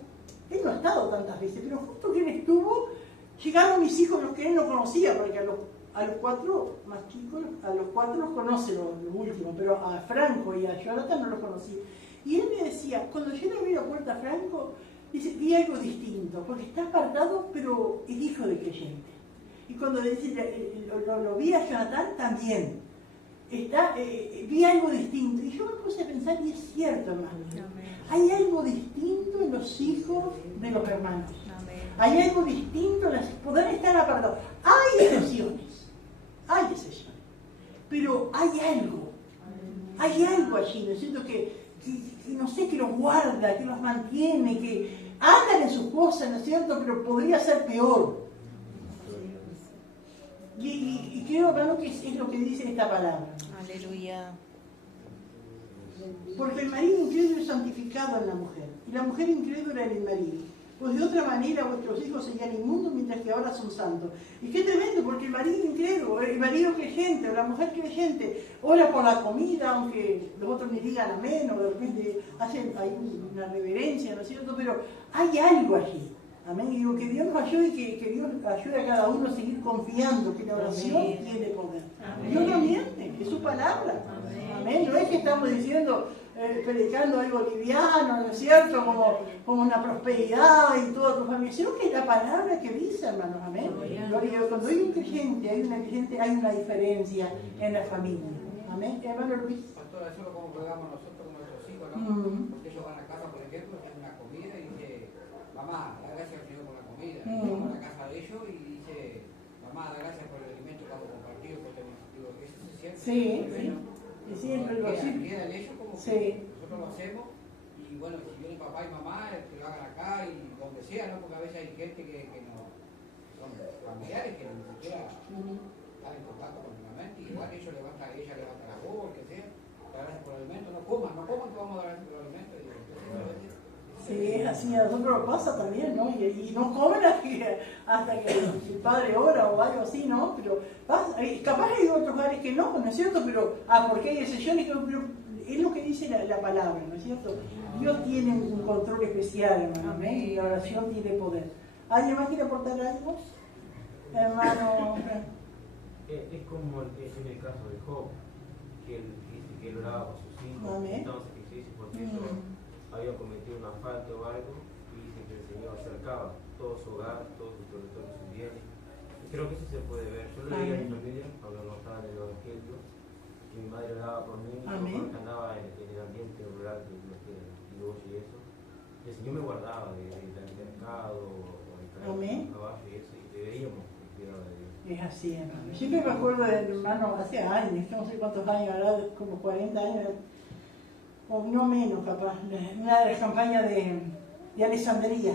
Él no ha estado tantas veces, pero justo que él estuvo, llegaron mis hijos, los que él no conocía, porque a los cuatro más chicos, a los cuatro los conoce lo último, pero a Franco y a Jonathan no los conocía. Y él me decía, cuando yo le abrí la puerta a Franco, dice, vi algo distinto, porque está apartado, pero es hijo de creyente. Y cuando dice, lo vi a Jonathan también, vi algo distinto. Y yo me puse a pensar, y es cierto, hermano. Hay algo distinto en los hijos de los hermanos. Amén. Hay algo distinto en las... Poder estar apartados. Hay excepciones, pero hay algo allí, ¿no es cierto? Que no sé, que los guarda, que los mantiene, que andan en sus cosas, ¿no es cierto? Pero podría ser peor. Y creo, hermano, que es lo que dice esta palabra. Aleluya. Porque el marido incrédulo es santificado en la mujer, y la mujer incrédula en el marido. Pues de otra manera vuestros hijos serían inmundos mientras que ahora son santos. Y qué tremendo, porque el marido incrédulo, el marido creyente o la mujer creyente ora por la comida, aunque los otros ni digan amén, o de repente hay una reverencia, ¿no es cierto? Pero hay algo allí. Amén. Y digo, que Dios nos ayude y que Dios ayude a cada uno a seguir confiando que la oración tiene poder. Amén. Dios no miente, es su palabra. Amén. No es que estamos diciendo, predicando algo liviano, ¿no es cierto? Como una prosperidad y toda tu familia, sino que es la palabra que dice, hermanos. Amén. Cuando hay un creyente, hay una diferencia en la familia. Amén. Hermano Luis. Pastor, eso es como pegamos nosotros con nuestros hijos, ¿no? Porque ellos van a casa, por ejemplo, tienen una comida y dice, mamá, da gracias al Señor por la comida. Y vamos a la casa de ellos y dice, mamá, da gracias por el alimento que hemos compartido, porque digo, eso se siente. Sí, bueno, sí, lo queda en ellos como sí. que nosotros lo hacemos. Y bueno, si viene papá y mamá, que lo hagan acá y donde sea, ¿no? Porque a veces hay gente que no son familiares que ni siquiera están en contacto continuamente. Y igual ella levanta la voz, que sea, da gracias por el alimento. No coman que vamos a dar gracias por el alimento. Y entonces, Sí, es así, a nosotros nos pasa también, ¿no? Y no comen hasta que el padre ora o algo así, ¿no? Pero capaz hay otros lugares que no es cierto? Pero, porque hay excepciones, pero es lo que dice la palabra, ¿no es cierto? Dios tiene un control especial, hermano, ¿eh? Y la oración tiene poder. ¿Alguien más quiere aportar algo? Hermano. Es como en el caso de Job, que él dice que él oraba por sus hijos, Amén. entonces que se dice porque ellos había cometido una falta o algo, y dice que el Señor acercaba todo su hogar, todo su territorio, sus bienes. Y creo que eso se puede ver. Yo lo leía en mi familia cuando no estaba en el Evangelio, que mi madre oraba por mí, porque andaba en el ambiente rural de lo que era Piloch y eso. Y el Señor me guardaba del mercado o del caballo y eso, y deberíamos cuidar de Dios. Es así, hermano. Siempre me acuerdo del hermano hace años, no sé cuántos años, ahora como 40 años, o no menos capaz, una de las campañas de Alessandría.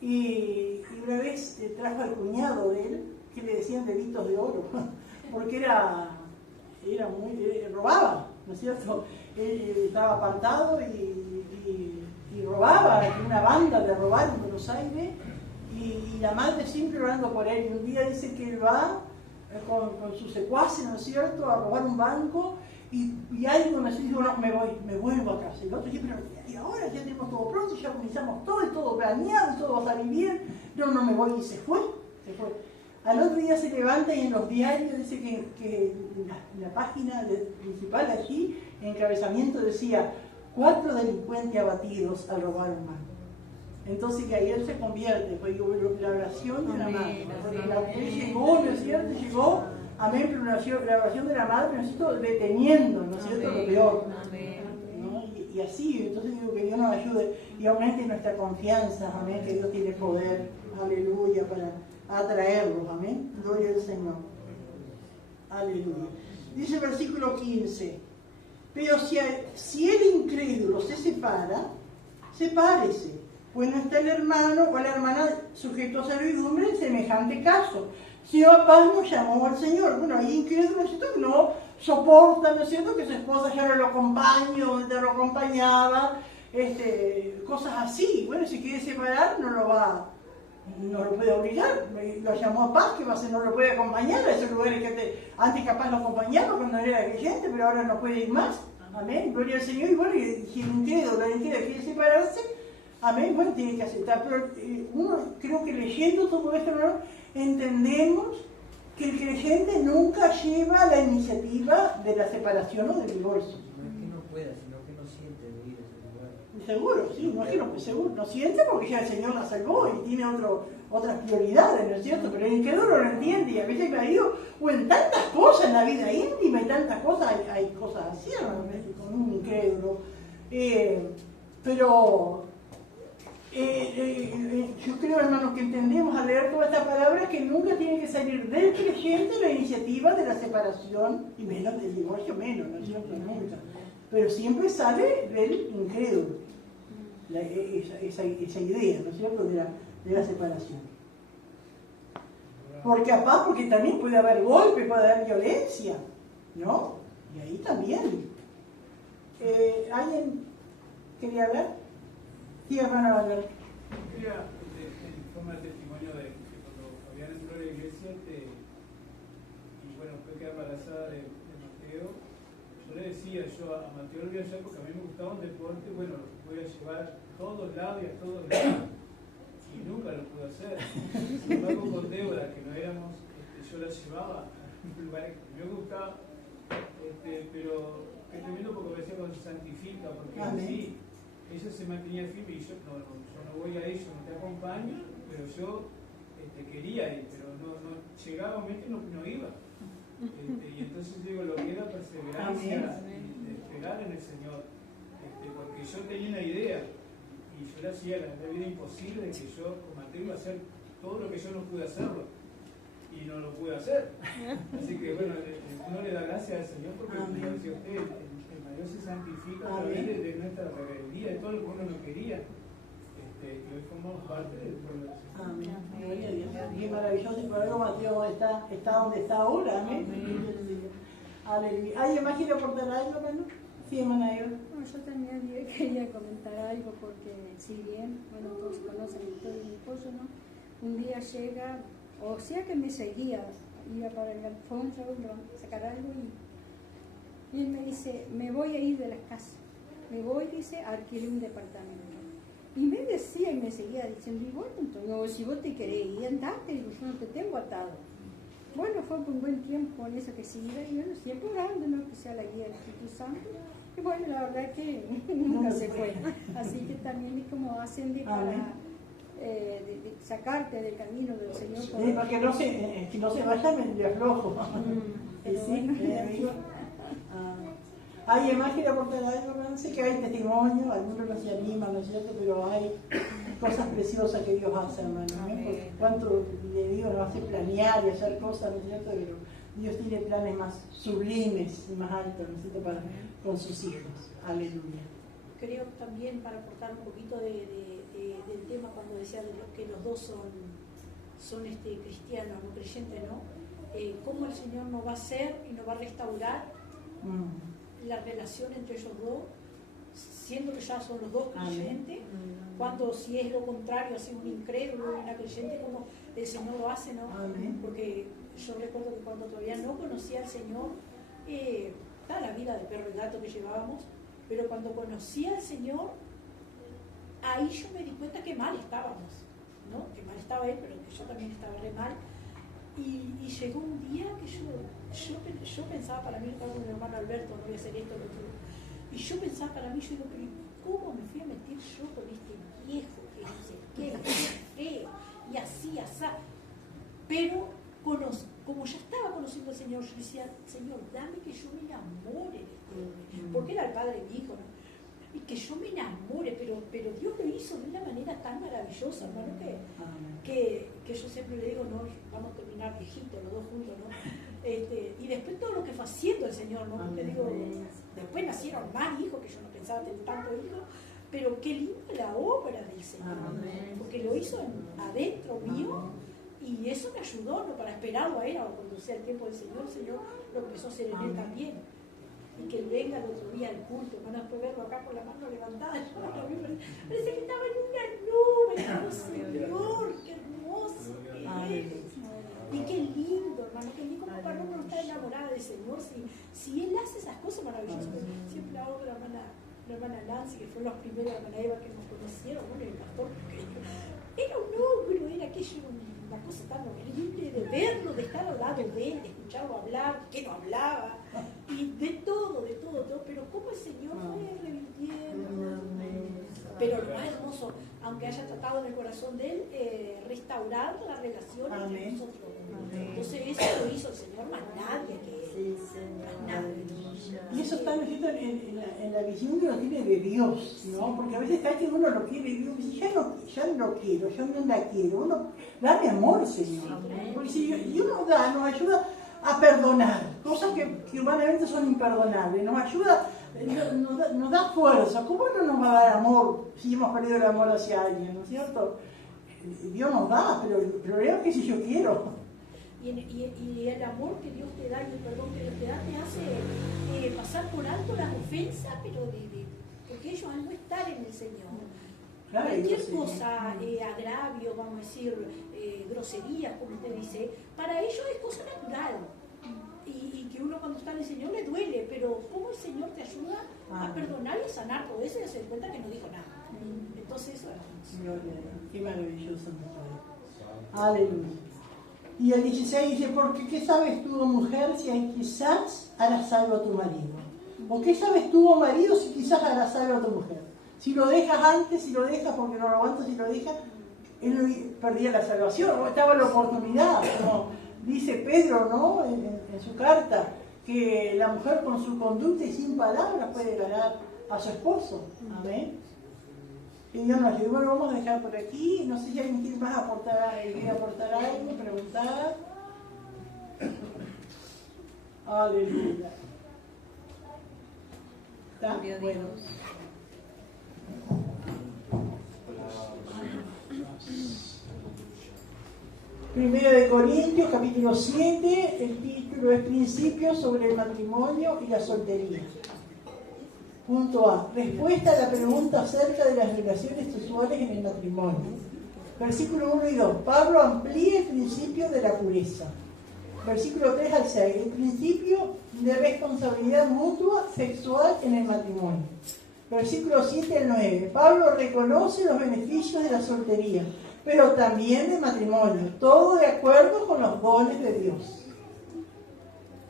Y una vez trajo al cuñado de él, que le decían deditos de oro, porque era muy, robaba, ¿no es cierto? Él estaba apartado y robaba, una banda de robar en Buenos Aires, y la madre siempre orando por él. Y un día dice que él va con sus secuaces, ¿no es cierto?, a robar un banco, y algo me dice, bueno, me vuelvo a casa. Y el otro dice, pero y ahora ya tenemos todo pronto, ya organizamos todo, y todo planeado, y todo va a salir bien. No me voy, y se fue. Al otro día se levanta y en los diarios dice que la página principal allí, en encabezamiento decía, 4 delincuentes abatidos al robar un banco. Entonces que ahí él se convierte, pues digo, la oración de la madre. Él llegó, ¿no es cierto? Llegó, amén, pero la oración de la madre, ¿no es cierto?, deteniendo, ¿no es cierto?, lo peor. ¿No? Y así, entonces digo que Dios nos ayude y aumente nuestra confianza, amén, que Dios tiene poder, aleluya, para atraerlos, amén. Gloria al Señor. Aleluya. Dice el versículo 15, pero si el incrédulo se separa, sepárese, pues no está el hermano o la hermana sujeto a servidumbre en semejante caso. Si Paz nos llamó al Señor, bueno, hay incrédulos que no soportan, ¿no es cierto?, que su esposa ya no lo acompañe o ya lo acompañaba, cosas así. Bueno, si quiere separar, no lo puede obligar. Lo llamó a Paz, que no lo puede acompañar a esos lugares que antes capaz lo acompañaba cuando era creyente, pero ahora no puede ir más. Amén, gloria al Señor. Y bueno, si el incrédulo quiere separarse, amén, bueno, tiene que aceptar. Pero uno, creo que leyendo todo esto, ¿no?, entendemos que el creyente nunca lleva la iniciativa de la separación o del divorcio. No es que no pueda, sino que no siente de ir a ese lugar. Seguro, sí, no es que no, seguro, no siente porque ya el Señor la salvó y tiene otras prioridades, ¿no es cierto? Pero el incrédulo lo entiende y a veces me ha ido, o en tantas cosas en la vida íntima y tantas cosas, hay cosas así, ¿no?, con un incrédulo. Pero yo creo, hermanos, que entendemos al leer toda esta palabra que nunca tiene que salir del creyente la iniciativa de la separación, y menos del divorcio, menos, ¿no es cierto? Nunca. Pero siempre sale del incrédulo, esa idea, ¿no es cierto?, de la separación. Porque también puede haber golpe, puede haber violencia, ¿no? Y ahí también. ¿Alguien quería hablar? Sí, hermano Valver. Quería, en forma de testimonio de que cuando Fabián entró a la iglesia y bueno, fue quedar embarazada de Mateo, yo le decía, a Mateo lo voy a llevar porque a mí me gustaba un deporte, bueno, lo voy a llevar a todos lados y a todos lados, y nunca lo pude hacer. Sin embargo, con Débora, que no éramos, yo la llevaba a lugares que me gustaba, pero es tremendo porque me decía cuando se santifica, porque así ella se mantenía firme y yo no voy a ellos, no te acompaño, pero yo quería ir, pero no llegaba un momento y no iba. Y entonces digo, lo que era perseverancia y esperar en el Señor, porque yo tenía una idea y yo le hacía la vida imposible de que yo con Mateo iba a hacer todo lo que yo no pude hacerlo y no lo pude hacer. Así que bueno, uno le da gracias al Señor porque, como decía usted, Dios se santifica a través de nuestra rebeldía, de todo lo que uno no quería. Y hoy formamos parte del pueblo del Señor. Amén. Gloria a Dios. Qué maravilloso. Y por algo Mateo está donde está ahora. Amén. Aleluya. ¿Alguien más quiere aportar algo, hermano? Sí, hermana Eva. Bueno, yo también quería comentar algo porque, si bien, bueno, todos conocen la historia de mi esposo, ¿no? Un día llega, o sea que me seguía, iba para el alfombra, sacar algo y él me dice, me voy a ir de la casa. Me voy, dice, a alquilar un departamento. Y me decía y me seguía diciendo, y bueno, entonces, si vos te querés ir, andate, yo no te tengo atado. Bueno, fue por un buen tiempo con eso que se iba, y bueno, siempre orando, ¿no?, que sea la guía del Espíritu Santo. Y bueno, la verdad es que nunca se fue. Así que también es como hacen para de sacarte del camino del Señor. Sí, porque si no se vaya, me aflojo. ¿Alguien más quiere aportar algo? Sé que hay testimonio, algunos no se animan, ¿no es cierto? Pero hay cosas preciosas que Dios hace, hermano. Porque cuánto le digo, nos hace planear y hacer cosas, ¿no es cierto? Pero Dios tiene planes más sublimes y más altos, ¿no es cierto?, con sus hijos. Aleluya. Creo también, para aportar un poquito del tema, cuando decía que los dos son cristianos, no creyentes, ¿no? Cómo el Señor nos va a hacer y nos va a restaurar la relación entre ellos dos, siendo que ya son los dos creyentes, cuando si es lo contrario, así un incrédulo, una creyente, como el Señor lo hace, ¿no? Porque yo recuerdo que cuando todavía no conocía al Señor, está la vida de perro y gato que llevábamos, pero cuando conocí al Señor, ahí yo me di cuenta que mal estábamos, ¿no? Que mal estaba él, pero que yo también estaba re mal. Y llegó un día que yo pensaba para mí, estaba con mi hermano Alberto, no voy a hacer esto, lo otro. Y yo pensaba para mí, yo digo, pero ¿cómo me fui a meter yo con este viejo que no sé qué, feo, y así, asá? Pero como ya estaba conociendo al Señor, yo decía, Señor, dame que yo me enamore de este hombre, porque era el padre de mi hijo, ¿no? Y que yo me enamore, pero Dios lo hizo de una manera tan maravillosa, hermano, que yo siempre le digo, no, vamos a terminar viejitos los dos juntos, ¿no? Y después todo lo que fue haciendo el Señor, ¿no? Porque digo, después nacieron más hijos, que yo no pensaba tener tantos hijos, pero qué linda la obra del Señor, porque lo hizo adentro mío, y eso me ayudó, ¿no? Para esperarlo a él, cuando sea el tiempo del Señor, el Señor lo empezó a hacer en él también. Y que él venga el otro día al culto, van a verlo acá con la mano levantada, parece que estaba en una nube, oh Señor, qué hermoso que eres. Y qué lindo, hermano, que ni como para uno estar enamorada del Señor, si Él hace esas cosas maravillosas. Siempre hago de la hermana Nancy, que fue los primeros, la hermana Eva que nos conocieron, bueno, el pastor, era un ogro, era aquello, una cosa tan horrible de verlo, de estar al lado de él, de escucharlo hablar, que no hablaba, y de todo, pero como el Señor fue revirtiendo. Pero lo más hermoso, aunque haya tratado en el corazón de él, restaurar la relación entre nosotros. Entonces eso lo hizo el Señor, más nadie que él. Más nadie. Y eso está escrito en la visión que uno tiene de Dios, ¿no? Porque a veces está que uno lo quiere y Dios dice, ya no lo quiero, yo no la quiero. Uno, dame amor, Señor. Porque si uno nos ayuda a perdonar, cosas que humanamente son imperdonables, nos ayuda, nos da fuerza. ¿Cómo no nos va a dar amor si hemos perdido el amor hacia alguien, ¿no es cierto? Dios nos da, pero el problema es que si yo quiero. Y el amor que Dios te da y el perdón que Dios te da te hace pasar por alto las ofensas, pero porque ellos al no estar en el Señor, claro, cualquier cosa, agravio, vamos a decir, groserías, como usted dice, para ellos es cosa natural. Y que uno cuando está en el Señor le duele, pero ¿cómo el Señor te ayuda a perdonar y a sanar todo eso y a hacer cuenta que no dijo nada? Entonces eso es hermoso. Qué maravilloso. Aleluya. Y el 16 dice, porque ¿qué sabes tú, mujer, si quizás harás salvo a tu marido? ¿O qué sabes tú, oh marido, si quizás harás salvo a tu mujer? Si lo dejas antes, si lo dejas porque no lo aguantas, si lo dejas, él perdía la salvación, o estaba la oportunidad, como dice Pedro, ¿no? En su carta, que la mujer con su conducta y sin palabras puede ganar a su esposo. Amén. Y Dios nos ayude. Bueno, vamos a dejar por aquí. No sé si alguien quiere más aportar algo, preguntar. Aleluya. ¿Está? Bueno. Primero de Corintios, capítulo 7, el título es Principios sobre el matrimonio y la soltería. Punto A. Respuesta a la pregunta acerca de las relaciones sexuales en el matrimonio. Versículo 1 y 2. Pablo amplía el principio de la pureza. Versículo 3 al 6. El principio de responsabilidad mutua sexual en el matrimonio. Versículo 7 al 9. Pablo reconoce los beneficios de la soltería, pero también del matrimonio. Todo de acuerdo con los dones de Dios.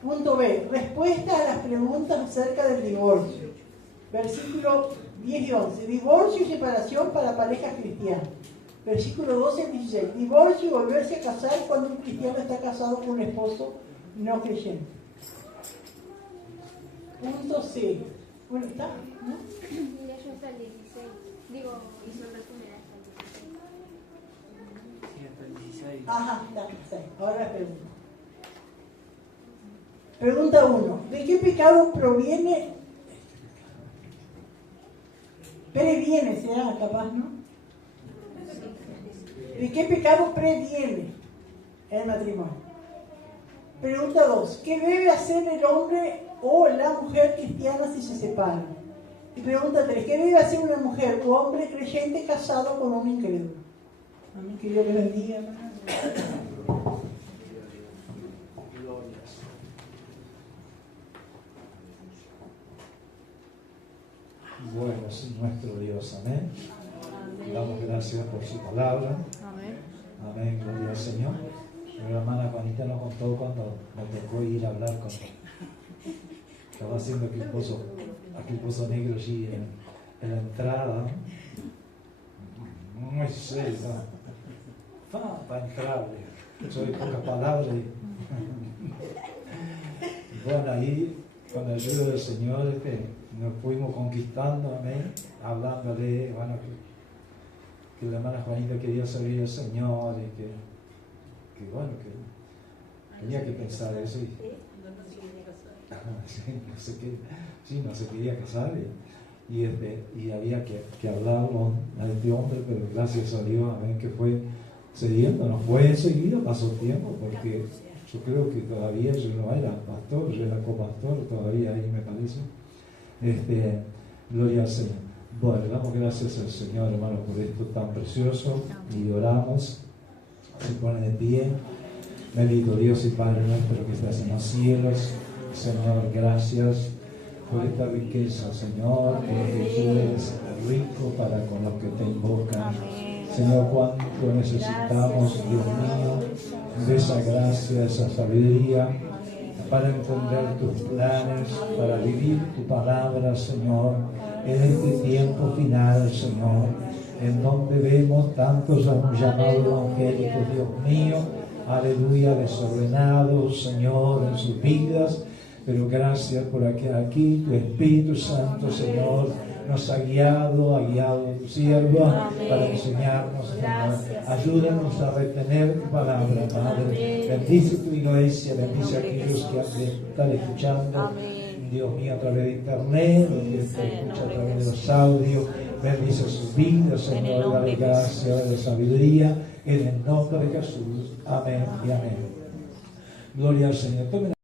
Punto B. Respuesta a las preguntas acerca del divorcio. Versículo 10 y 11. Divorcio y separación para parejas cristianas. Versículo 12 y 16. Divorcio y volverse a casar cuando un cristiano está casado con un esposo no creyente. Punto C. Bueno, ¿está? ¿No? Mira, yo hasta el 16. Digo, hizo el resumen hasta el 16. Sí, hasta el 16. Ajá, está. Ahora la pregunta. Pregunta 1. ¿De qué pecado proviene? Previene, será capaz, ¿no? ¿De qué pecado previene el matrimonio? Pregunta 2. ¿Qué debe hacer el hombre o la mujer cristiana si se separan? Y pregunta 3, ¿qué debe hacer una mujer u hombre creyente casado con un incrédulo? Amén, que Dios les bendiga, hermano. Bueno, es nuestro Dios, amén. Damos gracias por su palabra. Amén. Amén, gloria al Señor. Mi hermana Juanita nos contó cuando me tocó ir a hablar con él. Estaba haciendo aquel pozo negro allí en la entrada. Muy serio, para entrarle. Soy pocas palabras. Bueno, ahí, con la ayuda del Señor, nos fuimos conquistando, amén, hablándole, bueno, que la hermana Juanita quería servir al Señor y que bueno, que tenía que pensar eso. No se quería casar y había que hablarlo a este hombre, pero gracias a Dios, amén, que fue cediendo, no fue enseguida, pasó tiempo, porque yo creo que todavía yo no era pastor, yo era copastor todavía ahí, me parece. Gloria al Señor. Bueno, damos gracias al Señor, hermanos, por esto tan precioso y oramos. Se pone de pie. Bendito Dios y Padre nuestro que estás en los cielos. Señor, gracias por esta riqueza, Señor, porque tú eres rico para con los que te invocan. Señor, cuánto necesitamos, Dios mío, de esa gracia, esa sabiduría, para entender tus planes, para vivir tu palabra, Señor, en este tiempo final, Señor, en donde vemos tantos llamados evangélicos, Dios mío, aleluya, desordenados, Señor, en sus vidas, pero gracias por aquí tu Espíritu Santo, Señor, nos ha guiado tu sierva para enseñarnos, Señor. Ayúdanos a retener tu palabra, Padre. Bendice tu iglesia, bendice a aquellos que están escuchando, Dios mío, a través de internet, los que escuchan a través de los audios. Bendice sus vidas, Señor, dale gracia, dale sabiduría, en el nombre de Jesús. Amén y amén. Gloria al Señor.